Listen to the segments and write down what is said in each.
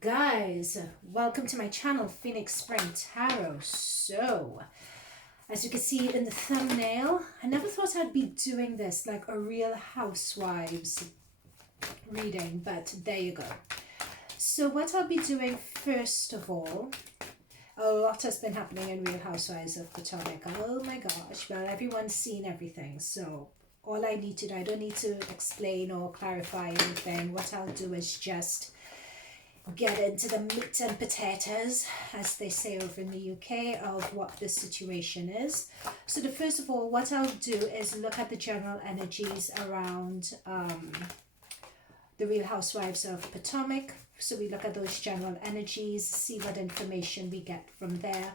Guys, welcome to my channel, Phoenix Spring Tarot. So, as you can see in the thumbnail, I never thought I'd be doing this like a real housewives reading, but there you go. So what I'll be doing first of all, a lot has been happening in Real Housewives of Potomac. Oh my gosh, well, everyone's seen everything, so all I need to do, I don't need to explain or clarify anything. What I'll do is just get into the meat and potatoes, as they say over in the UK, of what the situation is. So the first of all, what I'll do is look at the general energies around the Real Housewives of Potomac. So we look at those general energies, see what information we get from there.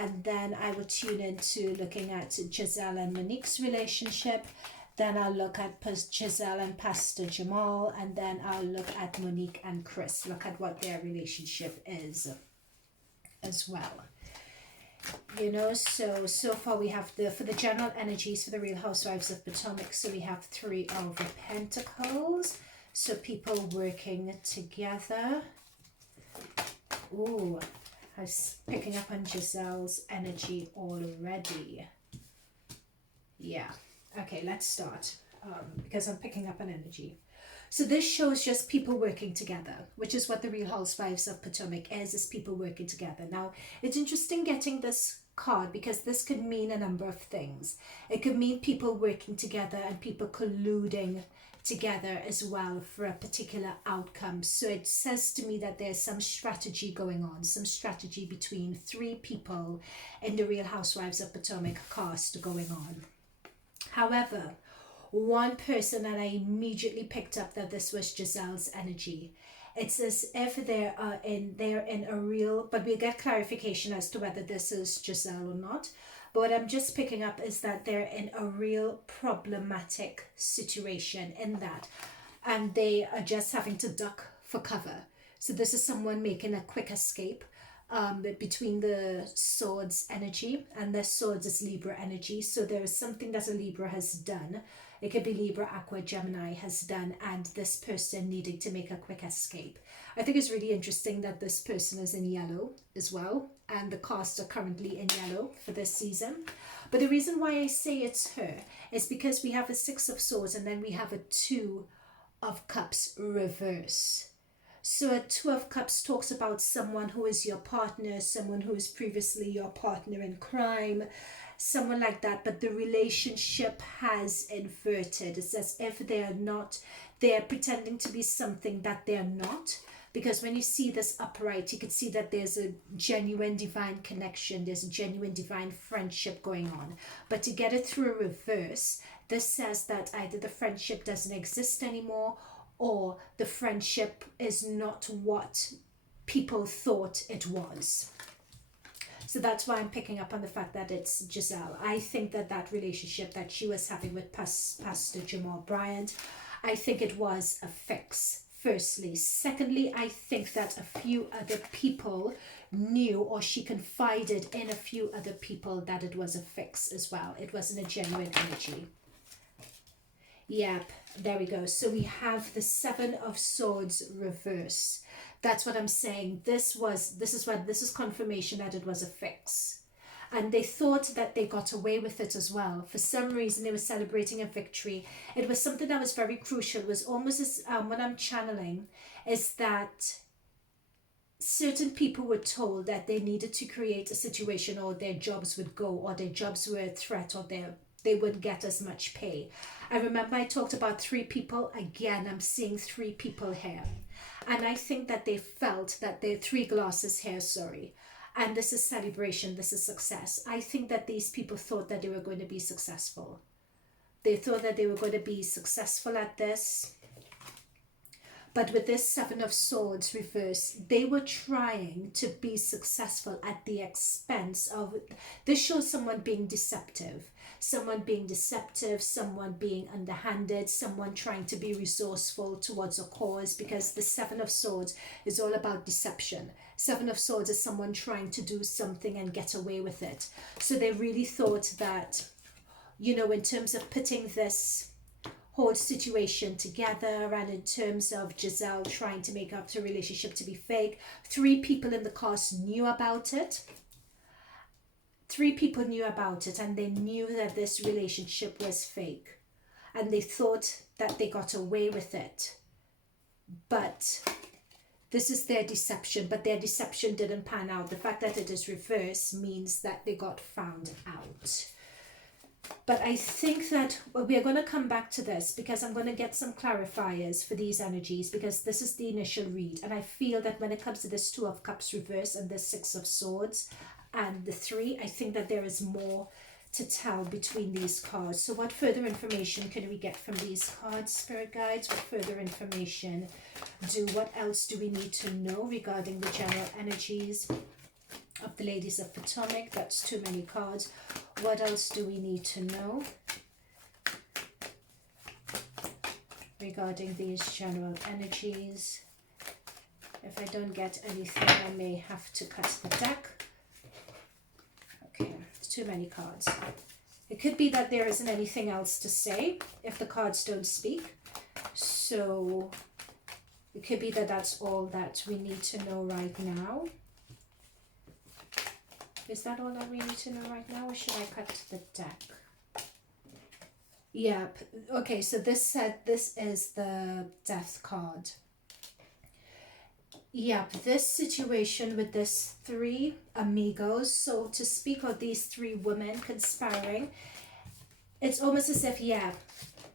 And then I will tune into looking at Gizelle and Monique's relationship. Then I'll look at Gizelle and Pastor Jamal, and then I'll look at Monique and Chris, look at what their relationship is as well. You know, so far we have for the general energies for the Real Housewives of Potomac, so we have 3 of Pentacles, so people working together. Ooh, I was picking up on Gizelle's energy already. Yeah. Okay, let's start because I'm picking up an energy. So this shows just people working together, which is what the Real Housewives of Potomac is people working together. Now, it's interesting getting this card because this could mean a number of things. It could mean people working together and people colluding together as well for a particular outcome. So it says to me that there's some strategy going on, some strategy between 3 people in the Real Housewives of Potomac cast going on. However, one person, and I immediately picked up that this was Gizelle's energy. It's as if they're in a real, but we'll get clarification as to whether this is Gizelle or not. But what I'm just picking up is that they're in a real problematic situation in that, and they are just having to duck for cover. So this is someone making a quick escape. Between the swords energy, and the swords is Libra energy, so there is something that a Libra has done. It could be Libra, Aqua, Gemini has done, and this person needing to make a quick escape. I think it's really interesting that this person is in yellow as well, and the casts are currently in yellow for this season. But the reason why I say it's her is because we have a 6 of Swords and then we have a 2 of Cups reverse. So a 2 of Cups talks about someone who is your partner, someone who is previously your partner in crime, someone like that, but the relationship has inverted. It's as if they're pretending to be something that they're not. Because when you see this upright, you can see that there's a genuine divine connection, there's a genuine divine friendship going on. But to get it through a reverse, this says that either the friendship doesn't exist anymore, or the friendship is not what people thought it was. So that's why I'm picking up on the fact that it's Gizelle. I think that relationship that she was having with Pastor Jamal Bryant, I think it was a fix, firstly. Secondly, I think that a few other people knew, or she confided in a few other people, that it was a fix as well. It wasn't a genuine energy. Yep, there we go. So we have the 7 of Swords reverse. That's what I'm saying. This is confirmation that it was a fix. And they thought that they got away with it as well. For some reason, they were celebrating a victory. It was something that was very crucial. It was almost as, what I'm channeling is that certain people were told that they needed to create a situation, or their jobs would go, or their jobs were a threat, or they wouldn't get as much pay. I remember I talked about 3 people. Again, I'm seeing 3 people here. And I think that they felt that they're 3 glasses here, sorry. And this is celebration, this is success. I think that these people thought that they were going to be successful. They thought that they were going to be successful at this. But with this 7 of Swords reverse, they were trying to be successful at the expense of, this shows someone being deceptive. Someone being underhanded, someone trying to be resourceful towards a cause, because the 7 of Swords is all about deception. 7 of Swords is someone trying to do something and get away with it. So they really thought that, you know, in terms of putting this whole situation together, and in terms of Gizelle trying to make up the relationship to be fake. 3 people in the cast knew about it. 3 people knew about it, and they knew that this relationship was fake, and they thought that they got away with it. But this is their deception, but their deception didn't pan out. The fact that it is reversed means that they got found out. But I think that we are going to come back to this, because I'm going to get some clarifiers for these energies, because this is the initial read. And I feel that when it comes to this 2 of Cups reverse and this 6 of Swords and the 3, I think that there is more to tell between these cards. So what further information can we get from these cards, Spirit Guides? What further information what else do we need to know regarding the general energies of the Ladies of Potomac? That's too many cards. What else do we need to know regarding these general energies? If I don't get anything, I may have to cut the deck. Okay, it's too many cards. It could be that there isn't anything else to say if the cards don't speak. So it could be that that's all that we need to know right now. Is that all that we need to know right now, or should I cut the deck? Yep. Okay, so this is the Death card. Yep, this situation with this 3 amigos, so to speak, of these 3 women conspiring, it's almost as if, yeah,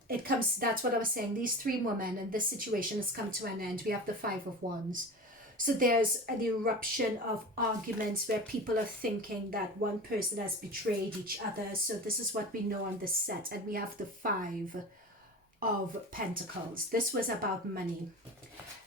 it comes, that's what I was saying, these 3 women and this situation has come to an end. We have the 5 of Wands. So there's an eruption of arguments where people are thinking that one person has betrayed each other. So this is what we know on this set. And we have the 5 of Pentacles. This was about money.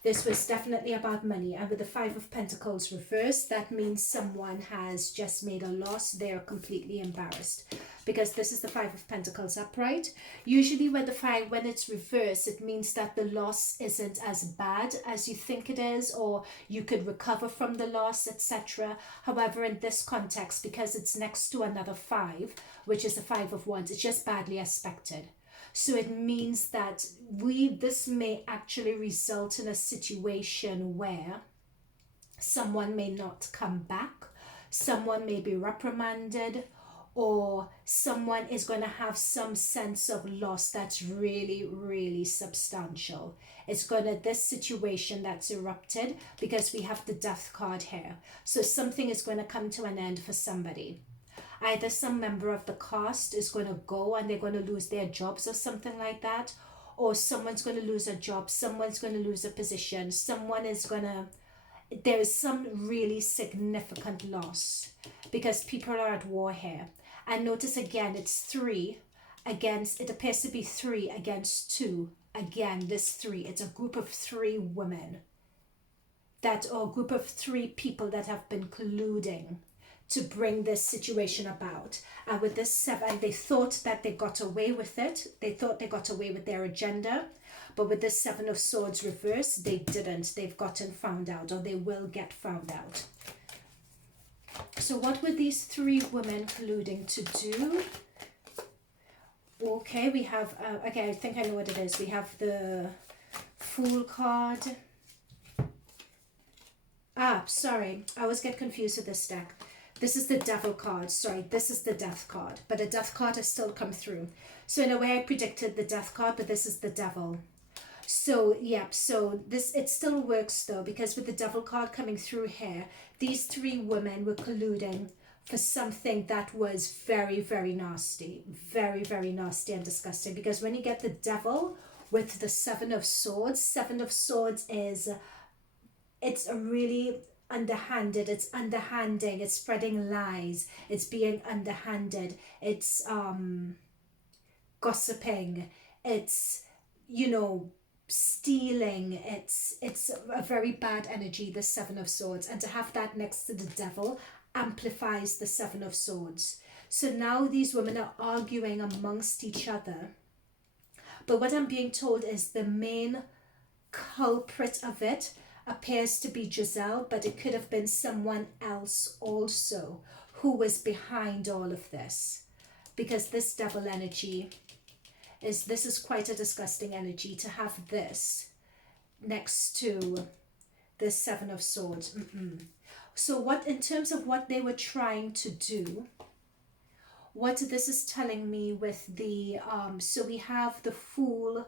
This was definitely about money. And with the 5 of Pentacles reversed, that means someone has just made a loss. They're completely embarrassed, because this is the 5 of Pentacles upright. Usually when it's reversed, it means that the loss isn't as bad as you think it is, or you could recover from the loss, etc. However, in this context, because it's next to another 5, which is the 5 of Wands, it's just badly aspected. So it means that this may actually result in a situation where someone may not come back, someone may be reprimanded, or someone is going to have some sense of loss that's really, really substantial. It's this situation that's erupted, because we have the Death card here. So something is going to come to an end for somebody. Either some member of the cast is going to go and they're going to lose their jobs or something like that, or someone's going to lose a job, someone's going to lose a position, there is some really significant loss, because people are at war here. And notice again, it's 3 against, it appears to be 3 against 2. Again, this 3, it's a group of 3 women or a group of 3 people that have been colluding to bring this situation about. And with this 7, they thought that they got away with it. They thought they got away with their agenda. But with this 7 of Swords reversed, they didn't. They've gotten found out, or they will get found out. So what were these 3 women colluding to do? Okay, we have, okay, I think I know what it is. We have the Fool card. Sorry, I always get confused with this deck. This is the Devil card. Sorry, this is the Death card. But the Death card has still come through. So in a way I predicted the Death card, but this is the Devil. So, yep, so it still works though, because with the Devil card coming through here, these 3 women were colluding for something that was very, very nasty. Very, very nasty and disgusting. Because when you get the Devil with the 7 of Swords, 7 of Swords it's a really underhanded, it's underhanding, it's spreading lies, it's being underhanded, it's gossiping, it's, stealing, it's a very bad energy, the 7 of Swords. And to have that next to the Devil amplifies the 7 of Swords. So now these women are arguing amongst each other, but what I'm being told is the main culprit of it appears to be Gizelle, but it could have been someone else also who was behind all of this, because this Devil energy is this is quite a disgusting energy to have this next to the Seven of Swords. So what, in terms of what they were trying to do, what this is telling me with the, so we have the Fool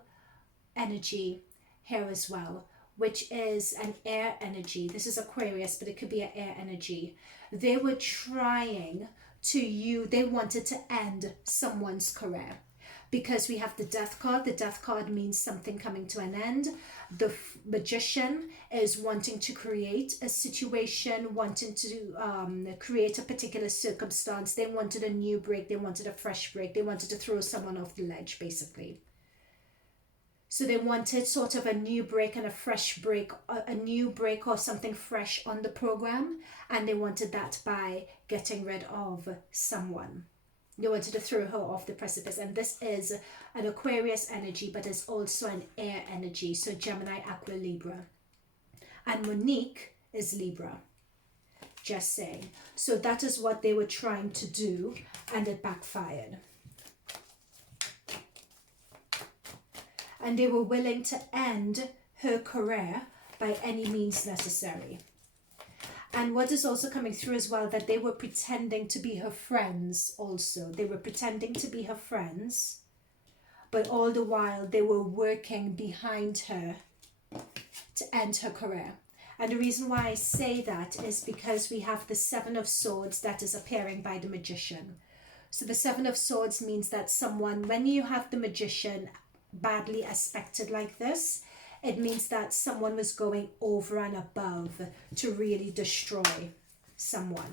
energy here as well, which is an air energy. This is Aquarius, but it could be an air energy. They were trying to they wanted to end someone's career, because we have the Death card. The Death card means something coming to an end. The Magician is wanting to create a situation, wanting to create a particular circumstance. They wanted a new break. They wanted a fresh break. They wanted to throw someone off the ledge, basically. So they wanted sort of a new break and a fresh break, a new break or something fresh on the program. And they wanted that by getting rid of someone. They wanted to throw her off the precipice. And this is an Aquarius energy, but it's also an air energy. So Gemini, Aqua, Libra. And Monique is Libra. Just saying. So that is what they were trying to do, and it backfired. And they were willing to end her career by any means necessary. And what is also coming through as well, that they were pretending to be her friends also. They were pretending to be her friends, but all the while they were working behind her to end her career. And the reason why I say that is because we have the Seven of Swords that is appearing by the Magician. So the Seven of Swords means that someone, when you have the Magician badly aspected like this, it means that someone was going over and above to really destroy someone.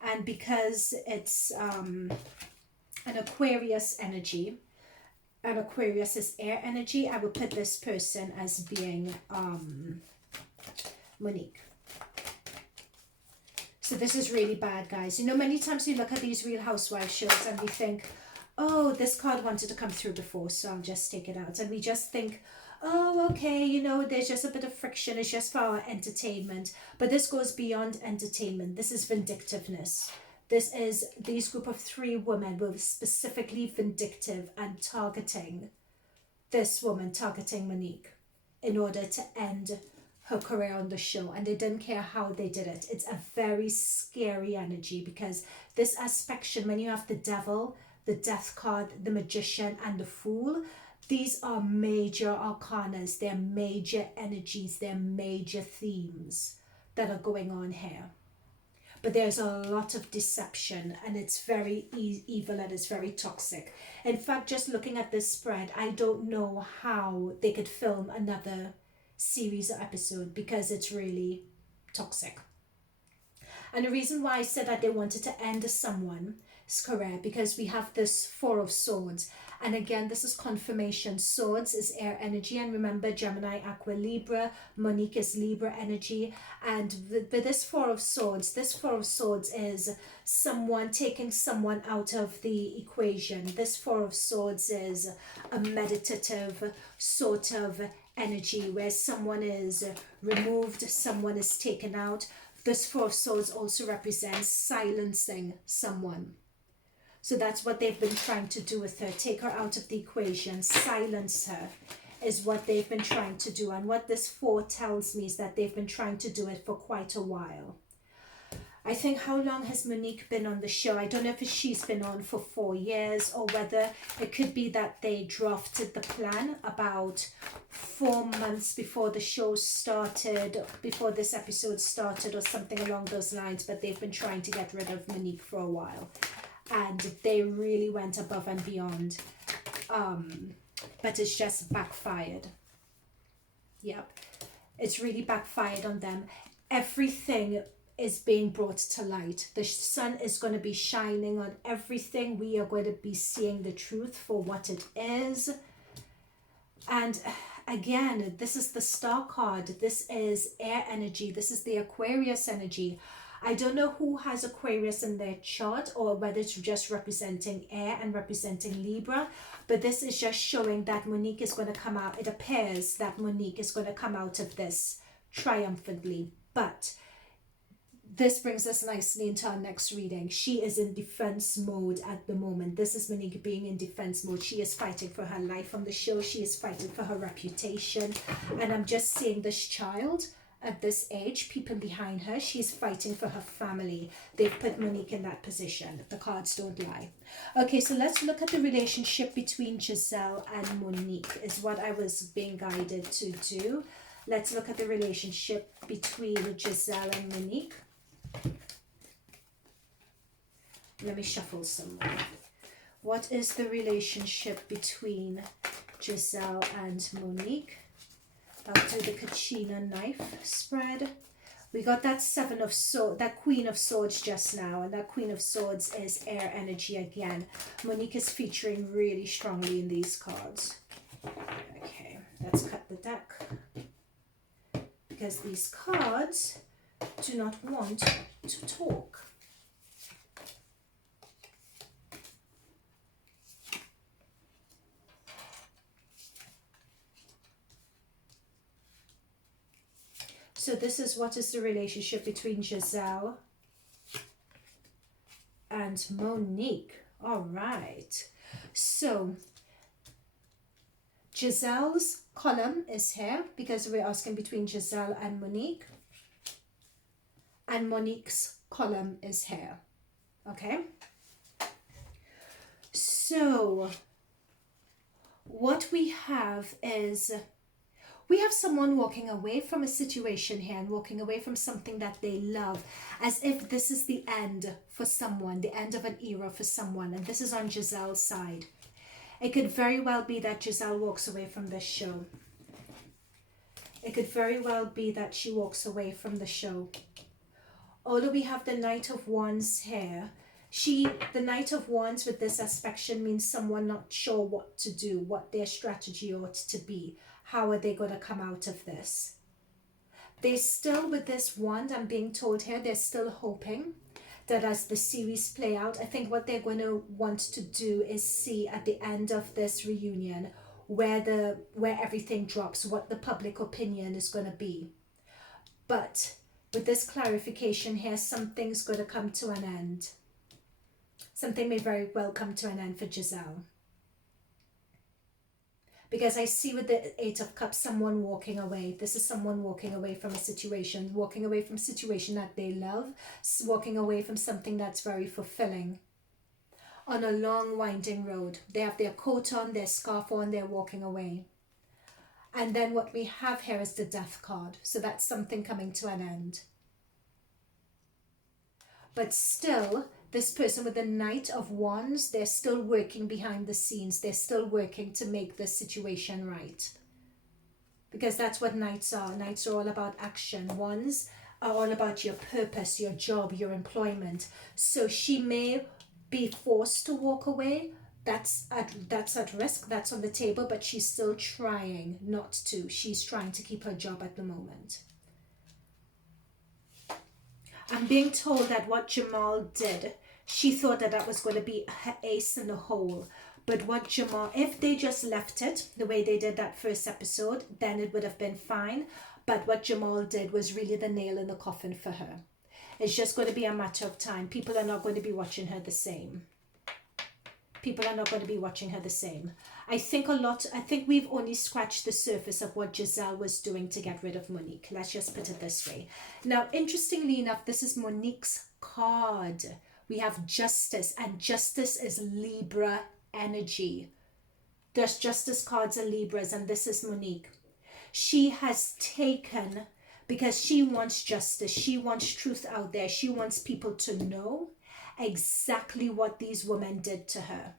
And because it's an Aquarius energy, and Aquarius is air energy, I would put this person as being Monique. So this is really bad, guys. You know, many times you look at these Real Housewives shows and we think, oh, this card wanted to come through before, so I'll just take it out. And we just think, oh, okay, you know, there's just a bit of friction. It's just for our entertainment. But this goes beyond entertainment. This is vindictiveness. These group of 3 women were specifically vindictive and targeting this woman, targeting Monique, in order to end her career on the show. And they didn't care how they did it. It's a very scary energy, because this aspect, when you have the Devil, the Death card, the Magician, and the Fool, these are major arcanas. They're major energies. They're major themes that are going on here. But there's a lot of deception, and it's very evil, and it's very toxic. In fact, just looking at this spread, I don't know how they could film another series or episode, because it's really toxic. And the reason why I said that they wanted to end someone's career, because we have this Four of Swords. And again, this is confirmation. Swords is air energy. And remember, Gemini, Aqua, Libra. Monique is Libra energy. And with this Four of Swords, is someone taking someone out of the equation. This Four of Swords is a meditative sort of energy where someone is removed, someone is taken out. This Four of Swords also represents silencing someone. So that's what they've been trying to do with her. Take her out of the equation, silence her, is what they've been trying to do. And what this 4 tells me is that they've been trying to do it for quite a while. I think, how long has Monique been on the show? I don't know if she's been on for 4 years, or whether it could be that they drafted the plan about 4 months before the show started, before this episode started, or something along those lines. But they've been trying to get rid of Monique for a while. And they really went above and beyond. But it's just backfired. Yep. It's really backfired on them. Everything is being brought to light. The sun is going to be shining on everything. We are going to be seeing the truth for what it is. And again, this is the Star card. This is air energy. This is the Aquarius energy. I don't know who has Aquarius in their chart, or whether it's just representing air and representing Libra. But this is just showing that Monique is going to come out. It appears that Monique is going to come out of this triumphantly. But this brings us nicely into our next reading. She is in defense mode at the moment. This is Monique being in defense mode. She is fighting for her life on the show. She is fighting for her reputation. And I'm just seeing this child at this age, people behind her. She's fighting for her family. They've put Monique in that position. The cards don't lie. Okay, so let's look at the relationship between Gizelle and Monique, is what I was being guided to do. Let's look at the relationship between Gizelle and Monique. Let me shuffle some more. What is the relationship between Gizelle and Monique? I'll do the Kachina knife spread. We got that Seven of Swords, that Queen of Swords just now, and that Queen of Swords is air energy again. Monique is featuring really strongly in these cards. Okay, let's cut the deck, because these cards do not want to talk. So this is what is the relationship between Gizelle and Monique. All right. So Gizelle's column is here because we're asking between Gizelle and Monique. And Monique's column is here. Okay. So what we have is, we have someone walking away from a situation here and walking away from something that they love, as if this is the end for someone, the end of an era for someone. And this is on Gizelle's side. It could very well be that Gizelle walks away from this show. It could very well be that she walks away from the show. Although we have the Knight of Wands here, the Knight of Wands with this aspect means someone not sure what to do, what their strategy ought to be. How are they going to come out of this? They still, with this wand, I'm being told here, they're still hoping that as the series play out, I think what they're going to want to do is see at the end of this reunion where everything drops, what the public opinion is going to be. But with this clarification here, something's going to come to an end. Something may very well come to an end for Gizelle. Because I see with the Eight of Cups, someone walking away. This is someone walking away from a situation, walking away from a situation that they love, walking away from something that's very fulfilling. On a long winding road. They have their coat on, their scarf on, they're walking away. And then what we have here is the Death card. So that's something coming to an end. But still, this person with the Knight of Wands, they're still working behind the scenes. They're still working to make the situation right. Because that's what Knights are. Knights are all about action. Wands are all about your purpose, your job, your employment. So she may be forced to walk away. That's at risk. That's on the table. But she's still trying not to. She's trying to keep her job at the moment. I'm being told that what Jamal did, she thought that was going to be her ace in the hole. But what Jamal, if they just left it the way they did that first episode, then it would have been fine. But what Jamal did was really the nail in the coffin for her. It's just going to be a matter of time. People are not going to be watching her the same. People are not going to be watching her the same. I think we've only scratched the surface of what Gizelle was doing to get rid of Monique. Let's just put it this way. Now, interestingly enough, this is Monique's card. We have Justice, and Justice is Libra energy. There's Justice cards are Libras, and this is Monique. She has taken, because she wants justice, she wants truth out there, she wants people to know exactly what these women did to her.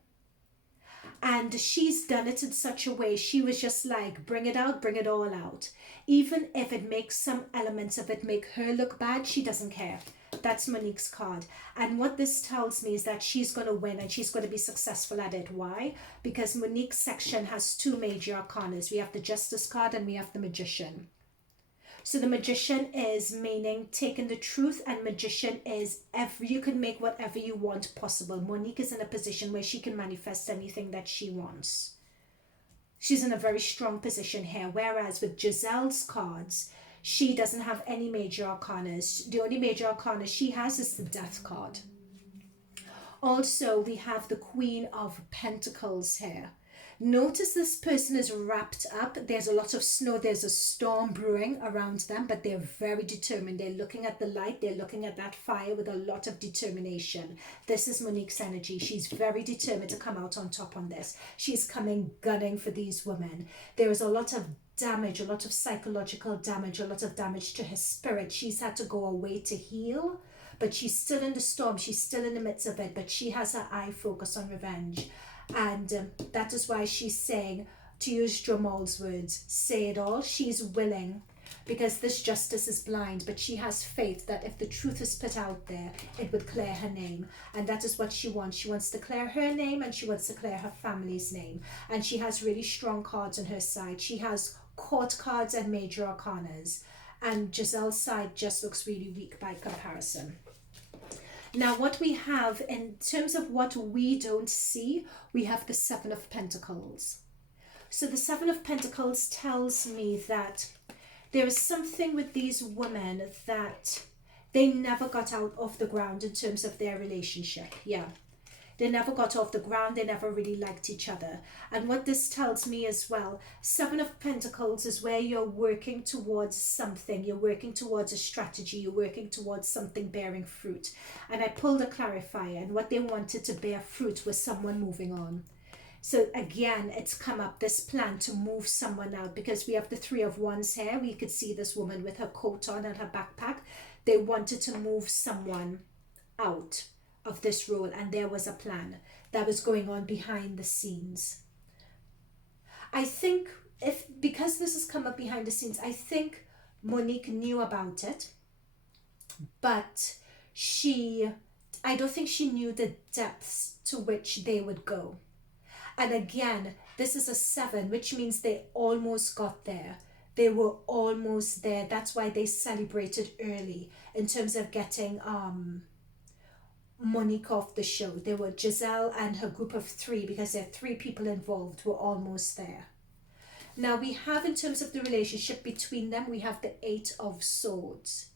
And she's done it in such a way, she was just like, bring it out, bring it all out. Even if it makes some elements of it make her look bad, she doesn't care. That's Monique's card. And what this tells me is that she's going to win and she's going to be successful at it. Why? Because Monique's section has two major arcanas. We have the Justice card and we have the Magician. So the Magician is meaning taking the truth, and Magician is you can make whatever you want possible. Monique is in a position where she can manifest anything that she wants. She's in a very strong position here. Whereas with Gizelle's cards, She doesn't have any major arcanas. The only major arcana she has is the Death card. Also, we have the Queen of Pentacles here. Notice this person is wrapped up. There's a lot of snow. There's a storm brewing around them, but they're very determined. They're looking at the light. They're looking at that fire with a lot of determination. This is Monique's energy. She's very determined to come out on top on this. She's coming gunning for these women. There is a lot of damage, a lot of psychological damage, a lot of damage to her spirit. She's had to go away to heal, but she's still in the storm. She's still in the midst of it, but she has her eye focused on revenge. And that is why she's saying, to use Jamal's words, say it all. She's willing, because this justice is blind, but she has faith that if the truth is put out there, it would clear her name. And that is what she wants. She wants to clear her name, and she wants to clear her family's name. And she has really strong cards on her side. She has court cards and major arcanas. And Gizelle's side just looks really weak by comparison. Now, what we have in terms of what we don't see, we have the Seven of Pentacles. So the Seven of Pentacles tells me that there is something with these women that they never got out of the ground in terms of their relationship. Yeah. They never got off the ground. They never really liked each other. And what this tells me as well, Seven of Pentacles is where you're working towards something. You're working towards a strategy. You're working towards something bearing fruit. And I pulled a clarifier, and what they wanted to bear fruit was someone moving on. So again, it's come up, this plan to move someone out, because we have the Three of Wands here. We could see this woman with her coat on and her backpack. They wanted to move someone out of this role, and there was a plan that was going on behind the scenes. I think because this has come up behind the scenes, I think Monique knew about it, but I don't think she knew the depths to which they would go. And again, this is a 7, which means they almost got there. They were almost there. That's why they celebrated early in terms of getting Monique off the show. There were Gizelle and her group of 3, because there are 3 people involved, were almost there. Now we have, in terms of the relationship between them, we have the 8 of Swords.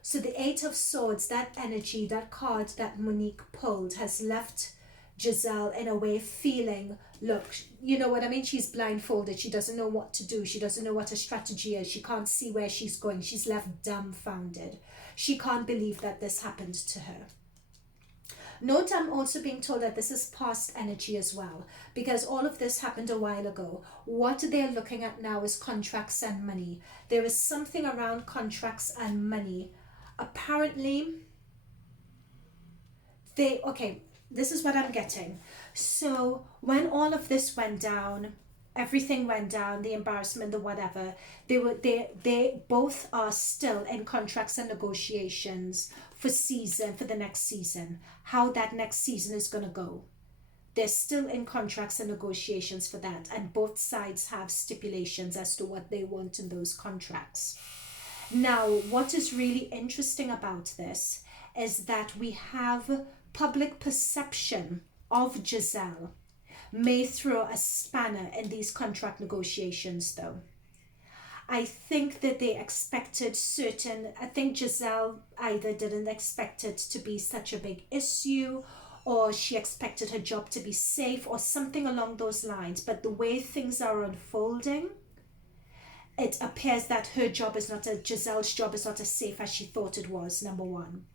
So the 8 of Swords, that energy, that card that Monique pulled, has left Gizelle in a way feeling, look, you know what I mean? She's blindfolded. She doesn't know what to do. She doesn't know what her strategy is. She can't see where she's going. She's left dumbfounded. She can't believe that this happened to her. Note, I'm also being told that this is past energy as well, because all of this happened a while ago. What they're looking at now is contracts and money. There is something around contracts and money. Apparently, this is what I'm getting. So when all of this went down, everything went down, the embarrassment, the whatever, they both are still in contracts and negotiations for the next season, how that next season is going to go. They're still in contracts and negotiations for that, and both sides have stipulations as to what they want in those contracts. Now, what is really interesting about this is that we have public perception of Gizelle may throw a spanner in these contract negotiations, though. I think that they expected I think Gizelle either didn't expect it to be such a big issue, or she expected her job to be safe, or something along those lines. But the way things are unfolding, it appears that Gizelle's job is not as safe as she thought it was, number one.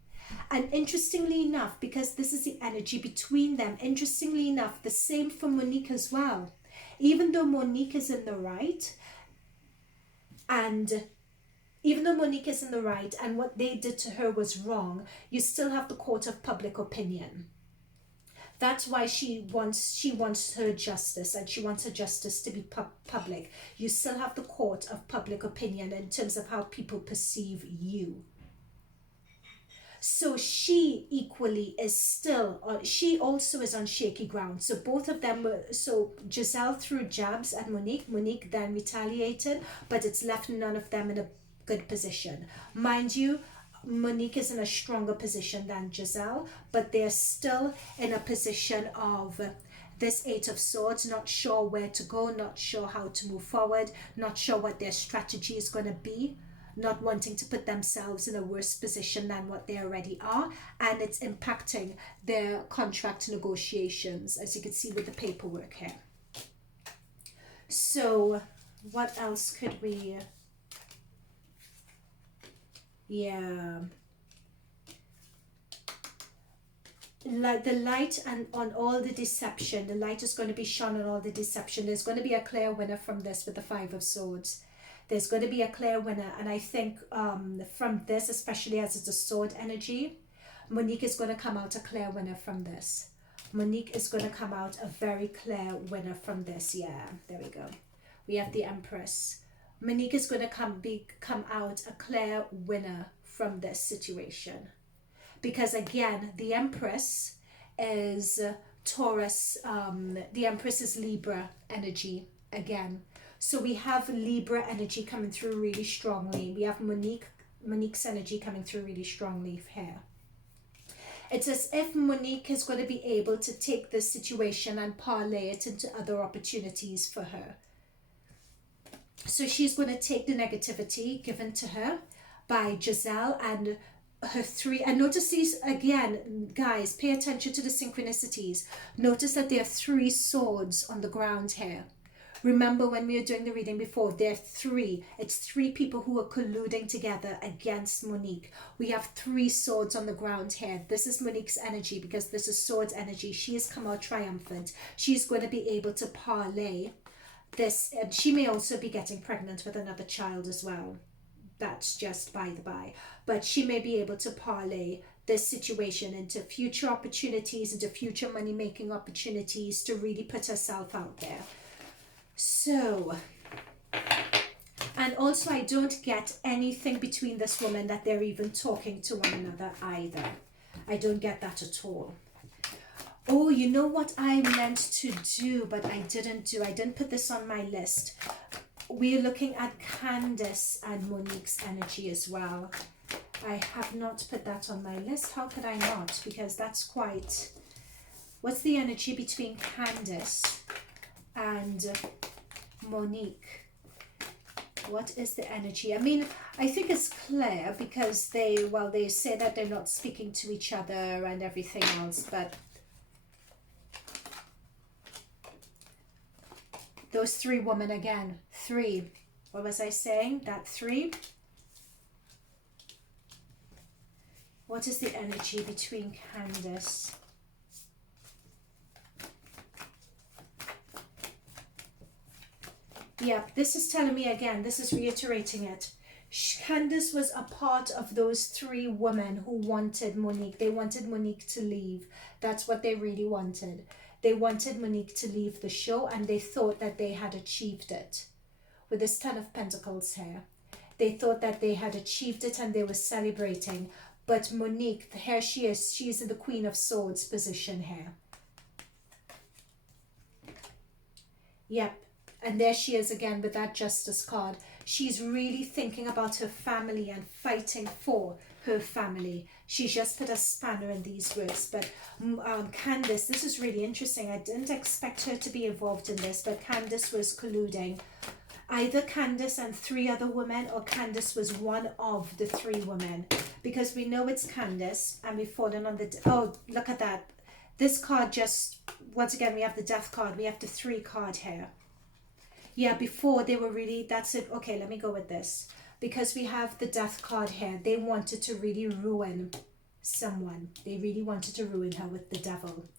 And interestingly enough, because this is the energy between them, interestingly enough, the same for Monique as well. Even though Monique is in the right, and what they did to her was wrong, you still have the court of public opinion. That's why she wants her justice, and she wants her justice to be public. You still have the court of public opinion in terms of how people perceive you. So she equally is she also is on shaky ground. So both of them so Gizelle threw jabs at Monique then retaliated, but it's left none of them in a good position. Mind you, Monique is in a stronger position than Gizelle, but they're still in a position of this 8 of Swords, not sure where to go, not sure how to move forward, not sure what their strategy is going to be. not wanting to put themselves in a worse position than what they already are, and it's impacting their contract negotiations, as you can see with the paperwork here. So what else could we, yeah, like the light and on all the deception, the light is going to be shone on all the deception. There's going to be a clear winner from this with the Five of Swords. There's going to be a clear winner, and I think from this, especially as it's a sword energy, Monique is going to come out a clear winner from this. Monique is going to come out a very clear winner from this. Yeah, there we go. We have the Empress. Monique is going to come out a clear winner from this situation. Because again, the Empress is Taurus, the Empress is Libra energy again. So we have Libra energy coming through really strongly. We have Monique's energy coming through really strongly here. It's as if Monique is going to be able to take this situation and parlay it into other opportunities for her. So she's going to take the negativity given to her by Gizelle and her three, and notice these again, guys, pay attention to the synchronicities. Notice that there are 3 swords on the ground here. Remember when we were doing the reading before, there are 3. It's 3 people who are colluding together against Monique. We have 3 swords on the ground here. This is Monique's energy because this is swords energy. She has come out triumphant. She's going to be able to parlay this, and she may also be getting pregnant with another child as well. That's just by the by. But she may be able to parlay this situation into future opportunities, into future money-making opportunities, to really put herself out there. So, and also I don't get anything between this woman that they're even talking to one another either. I don't get that at all. Oh, you know what I meant to do, but I didn't do? I didn't put this on my list. We're looking at Candice and Monique's energy as well. I have not put that on my list. How could I not? Because that's quite... What's the energy between Candice and Monique? What is the energy? I mean, I think it's clear because they say that they're not speaking to each other and everything else, but those 3 women again, 3. What was I saying? That 3. What is the energy between Candice? Yep, this is telling me again, this is reiterating it. Candice was a part of those 3 women who wanted Monique. They wanted Monique to leave. That's what they really wanted. They wanted Monique to leave the show, and they thought that they had achieved it. With this 10 of Pentacles here, they thought that they had achieved it and they were celebrating. But Monique, here she is. She's in the Queen of Swords position here. Yep. And there she is again with that Justice card. She's really thinking about her family and fighting for her family. She just put a spanner in these words. But Candice, this is really interesting. I didn't expect her to be involved in this, but Candice was colluding. Either Candice and 3 other women, or Candice was one of the 3 women. Because we know it's Candice, and we've fallen on the... Oh, look at that. This card just... Once again, we have the Death card. We have the 3 card here. Yeah, before they were really, that's it. Okay, let me go with this. Because we have the Death card here. They wanted to really ruin someone. They really wanted to ruin her with the Devil.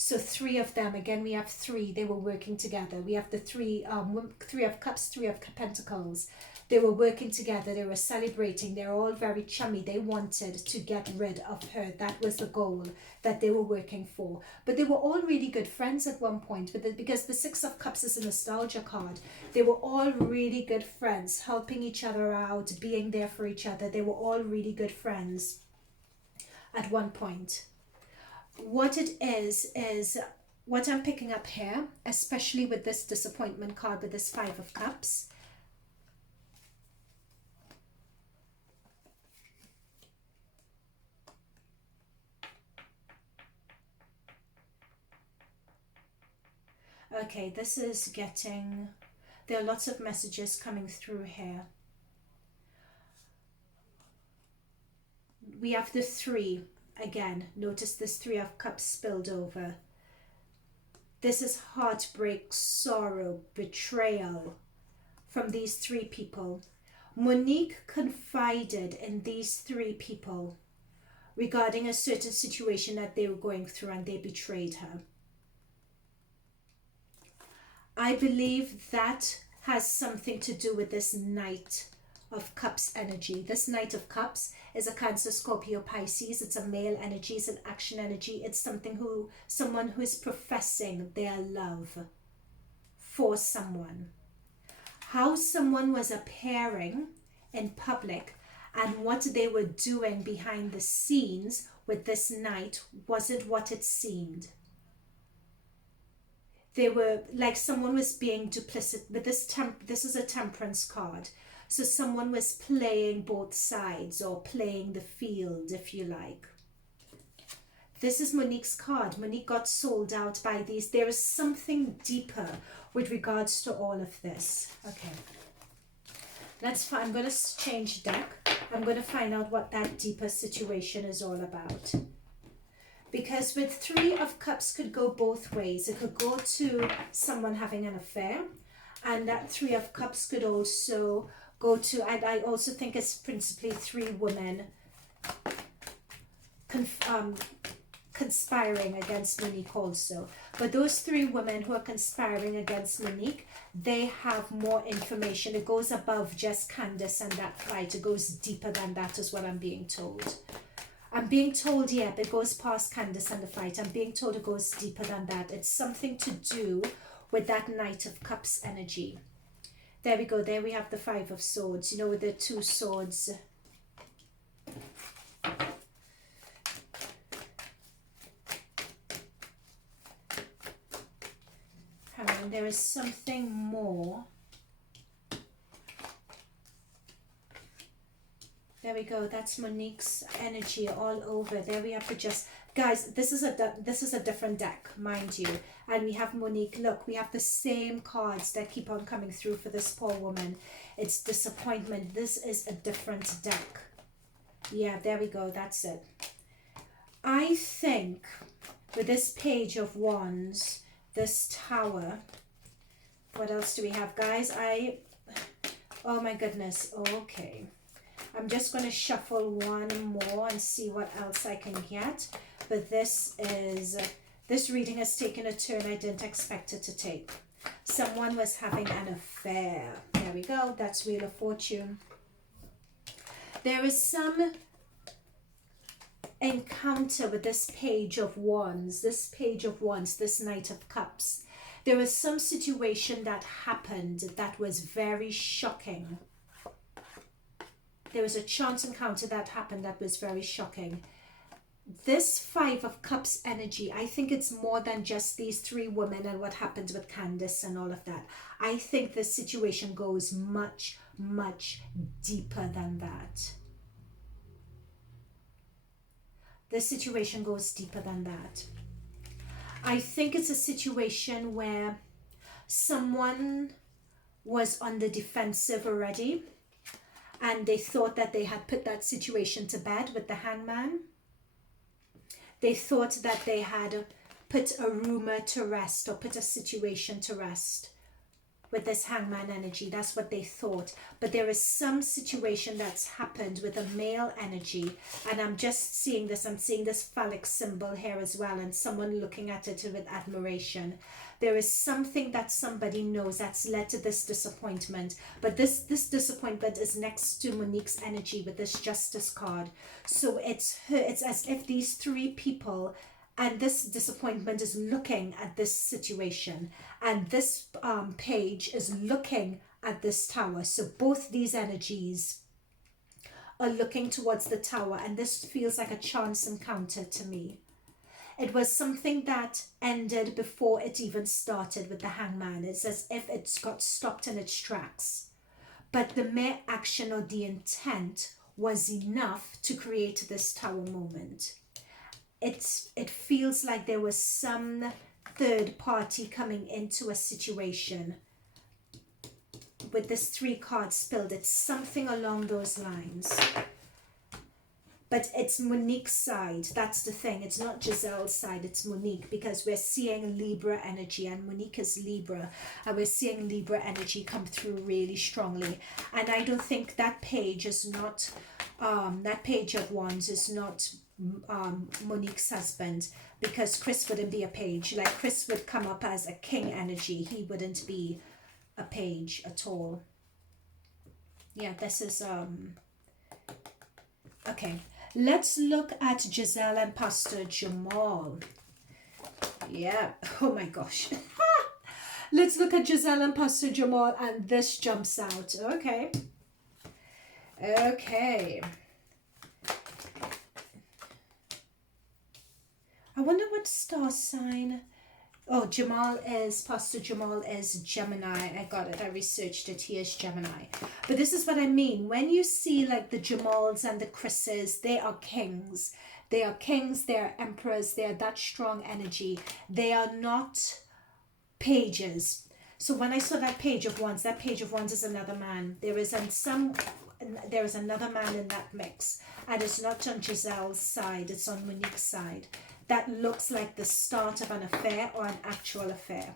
So 3 of them, again, we have 3. They were working together. We have the 3 of Cups, 3 of Pentacles. They were working together. They were celebrating. They're all very chummy. They wanted to get rid of her. That was the goal that they were working for. But they were all really good friends at one point, because the 6 of Cups is a nostalgia card. They were all really good friends, helping each other out, being there for each other. They were all really good friends at one point. What it is what I'm picking up here, especially with this disappointment card, with this 5 of Cups. Okay, this is getting... There are lots of messages coming through here. we have the three again. Notice this Three of Cups spilled over. This is heartbreak, sorrow, betrayal from these three people. Monique confided in these three people regarding a certain situation that they were going through, and they betrayed her. I believe that has something to do with this Knight of Cups energy. This Knight of Cups is a Cancer, Scorpio, Pisces. It's a male energy. It's an action energy. It's someone who is professing their love for someone. How someone was appearing in public and what they were doing behind the scenes with this Knight wasn't what it seemed. They were like someone was being duplicit. But this is a Temperance card. So someone was playing both sides, or playing the field, if you like. This is Monique's card. Monique got sold out by these. There is something deeper with regards to all of this. Okay. That's fine. I'm going to change deck. I'm going to find out what that deeper situation is all about. Because with Three of Cups could go both ways. It could go to someone having an affair. And that Three of Cups could also go to, and I also think it's principally three women conspiring against Monique also. But those three women who are conspiring against Monique, they have more information. It goes above just Candice and that fight. It goes deeper than that, is what I'm being told. I'm being told, yeah, it goes past Candice and the fight. I'm being told it goes deeper than that. It's something to do with that Knight of Cups energy. There we go. There we have the Five of Swords. You know, with the two swords. And there is something more. There we go. That's Monique's energy all over. There we have the just. Guys, this is a different deck, mind you. And we have Monique. Look, we have the same cards that keep on coming through for this poor woman. It's disappointment. This is a different deck. Yeah, there we go. That's it. I think with this Page of Wands, this Tower, what else do we have, guys? Oh my goodness. Okay. I'm just going to shuffle one more and see what else I can get. But this reading has taken a turn I didn't expect it to take. Someone was having an affair. There we go. That's Wheel of Fortune. There is some encounter with this Page of Wands. This Page of Wands, this Knight of Cups. There was some situation that happened that was very shocking. There was a chance encounter that happened that was very shocking. This Five of Cups energy, I think it's more than just these three women and what happened with Candice and all of that. I think this situation goes much, much deeper than that. This situation goes deeper than that. I think it's a situation where someone was on the defensive already and they thought that they had put that situation to bed with the Hangman. They thought that they had put a rumor to rest or put a situation to rest with this Hangman energy. That's what they thought. But there is some situation that's happened with a male energy. And I'm just seeing this. I'm seeing this phallic symbol here as well. And someone looking at it with admiration. There is something that somebody knows that's led to this disappointment. But this disappointment is next to Monique's energy with this Justice card. So it's as if these three people and this disappointment is looking at this situation. And this page is looking at this Tower. So both these energies are looking towards the Tower. And this feels like a chance encounter to me. It was something that ended before it even started with the Hangman. It's as if it's got stopped in its tracks. But the mere action or the intent was enough to create this Tower moment. It feels like there was some third party coming into a situation. With this three cards spilled, it's something along those lines. But it's Monique's side. That's the thing. It's not Gizelle's side. It's Monique, because we're seeing Libra energy, and Monique is Libra, and we're seeing Libra energy come through really strongly. And I don't think that page is not, that page of wands is not Monique's husband, because Chris wouldn't be a page. Like, Chris would come up as a king energy. He wouldn't be a page at all. Yeah, this is okay. Let's look at Gizelle and Pastor Jamal. Yeah. Oh my gosh. Let's look at Gizelle and Pastor Jamal, and this jumps out. Okay. Okay. I wonder what star sign. Oh, Pastor Jamal is Gemini. I got it. I researched it. He is Gemini. But this is what I mean. When you see like the Jamals and the Chris's, they are kings. They are kings. They are emperors. They are that strong energy. They are not pages. So when I saw that page of wands is another man. There is another man in that mix. And it's not on Gizelle's side. It's on Monique's side. That looks like the start of an affair or an actual affair.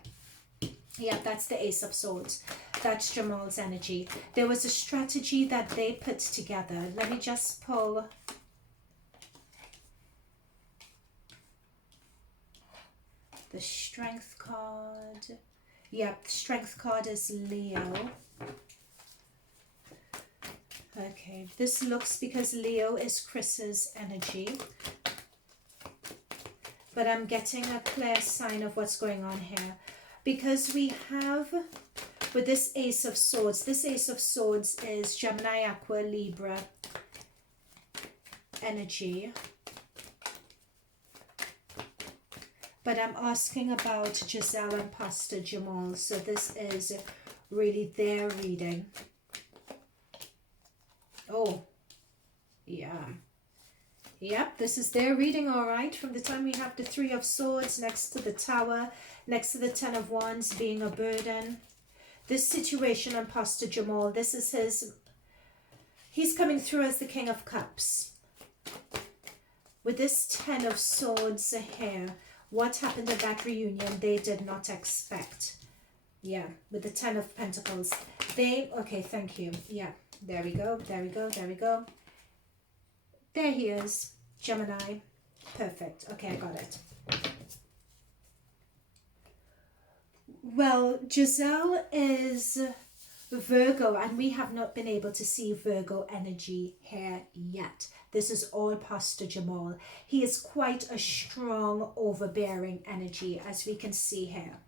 Yeah, that's the Ace of Swords. That's Jamal's energy. There was a strategy that they put together. Let me just pull. The Strength card. Yep, the Strength card is Leo. Okay, this looks, because Leo is Chris's energy. But I'm getting a clear sign of what's going on here. Because we have, with this Ace of Swords is Gemini, Aqua, Libra energy. But I'm asking about Gizelle and Pastor Jamal. So this is really their reading. Oh, yeah. Yep, this is their reading, all right. From the time we have the Three of Swords next to the Tower, next to the Ten of Wands being a burden. This situation on Pastor Jamal, this is he's coming through as the King of Cups. With this Ten of Swords here, what happened at that reunion, they did not expect. Yeah, with the Ten of Pentacles. Okay, thank you. Yeah, there we go. There he is, Gemini. Perfect. Okay, I got it. Well, Gizelle is Virgo, and we have not been able to see Virgo energy here yet. This is all Pastor Jamal. He is quite a strong, overbearing energy, as we can see here.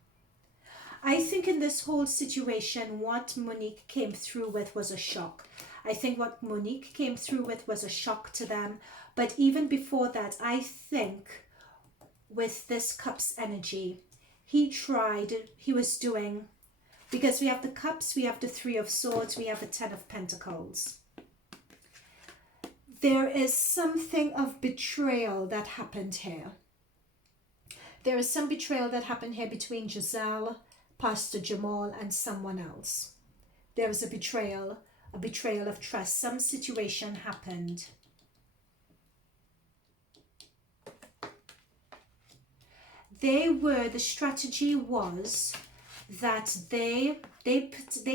I think in this whole situation, what Monique came through with was a shock. I think what Monique came through with was a shock to them. But even before that, I think with this Cups energy, he was doing, because we have the Cups, we have the Three of Swords, we have the Ten of Pentacles. There is something of betrayal that happened here. There is some betrayal that happened here between Gizelle, Pastor Jamal, and someone else. There was a betrayal of trust. Some situation happened. The strategy was that they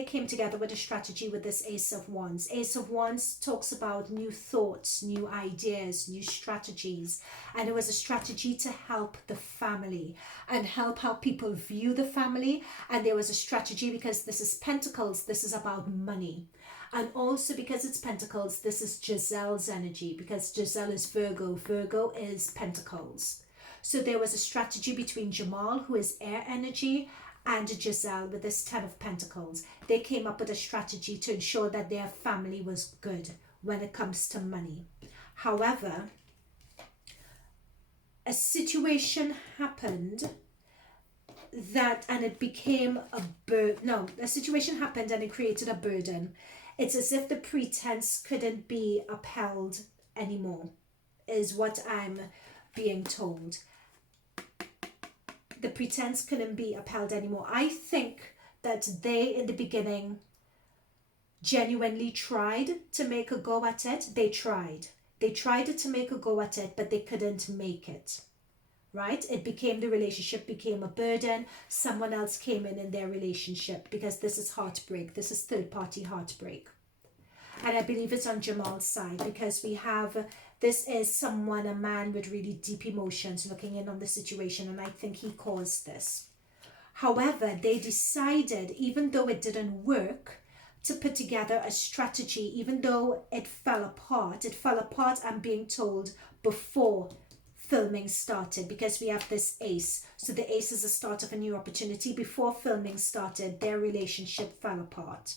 came together with a strategy with this Ace of Wands. Ace of Wands talks about new thoughts, new ideas, new strategies. And it was a strategy to help the family and help how people view the family. And there was a strategy because this is Pentacles, this is about money. And also because it's Pentacles, this is Gizelle's energy, because Gizelle is Virgo. Virgo is Pentacles. So there was a strategy between Jamal, who is air energy, and Gizelle with this Ten of Pentacles. They came up with a strategy to ensure that their family was good when it comes to money. However, a situation happened and it became a burden. No, a situation happened and it created a burden. It's as if the pretense couldn't be upheld anymore, is what I'm being told. The pretense couldn't be upheld anymore. I think that they, in the beginning, genuinely tried to make a go at it. They tried. They tried to make a go at it, but they couldn't make it. Right? It became, the relationship became a burden. Someone else came in their relationship, because this is heartbreak. This is third-party heartbreak. And I believe it's on Jamal's side, because we have, this is someone, a man with really deep emotions looking in on the situation, and I think he caused this. However, they decided, even though it didn't work, to put together a strategy. Even though it fell apart, I'm being told, before filming started, because we have this ace. So the ace is the start of a new opportunity. Before filming started, their relationship fell apart.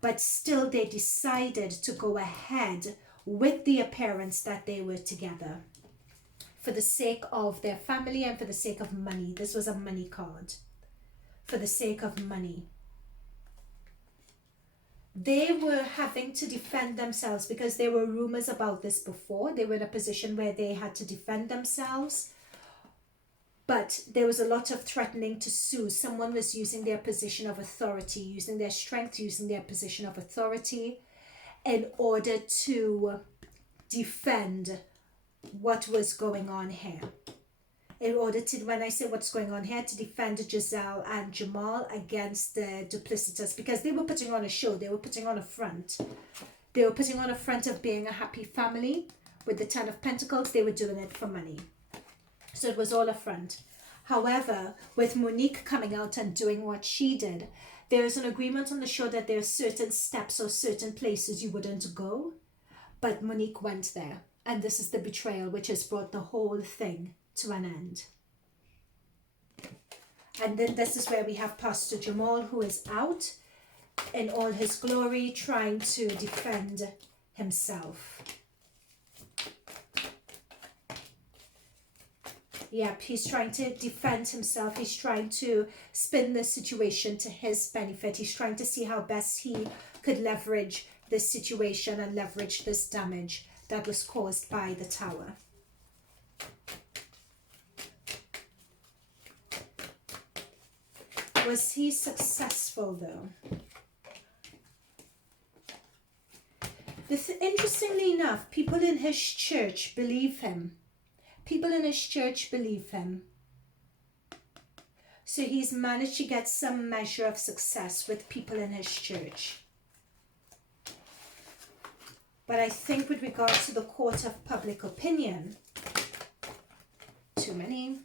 But still, they decided to go ahead with the appearance that they were together, for the sake of their family and for the sake of money. This was a money card. For the sake of money. They were having to defend themselves, because there were rumors about this before. They were in a position where they had to defend themselves. But there was a lot of threatening to sue. Someone was using their position of authority, using their strength, using their position of authority in order to defend what was going on here. In order to, when I say what's going on here, to defend Gizelle and Jamal against the duplicitous, because they were putting on a show. They were putting on a front. They were putting on a front of being a happy family with the Ten of Pentacles. They were doing it for money. So it was all a front. However, with Monique coming out and doing what she did, there is an agreement on the show that there are certain steps or certain places you wouldn't go. But Monique went there. And this is the betrayal, which has brought the whole thing to an end. And then this is where we have Pastor Jamal, who is out in all his glory, trying to defend himself. Yep, he's trying to defend himself. He's trying to spin the situation to his benefit. He's trying to see how best he could leverage this situation and leverage this damage that was caused by the Tower. Was he successful though? Interestingly enough, people in his church believe him. People in his church believe him. So he's managed to get some measure of success with people in his church. But I think with regard to the court of public opinion, too many.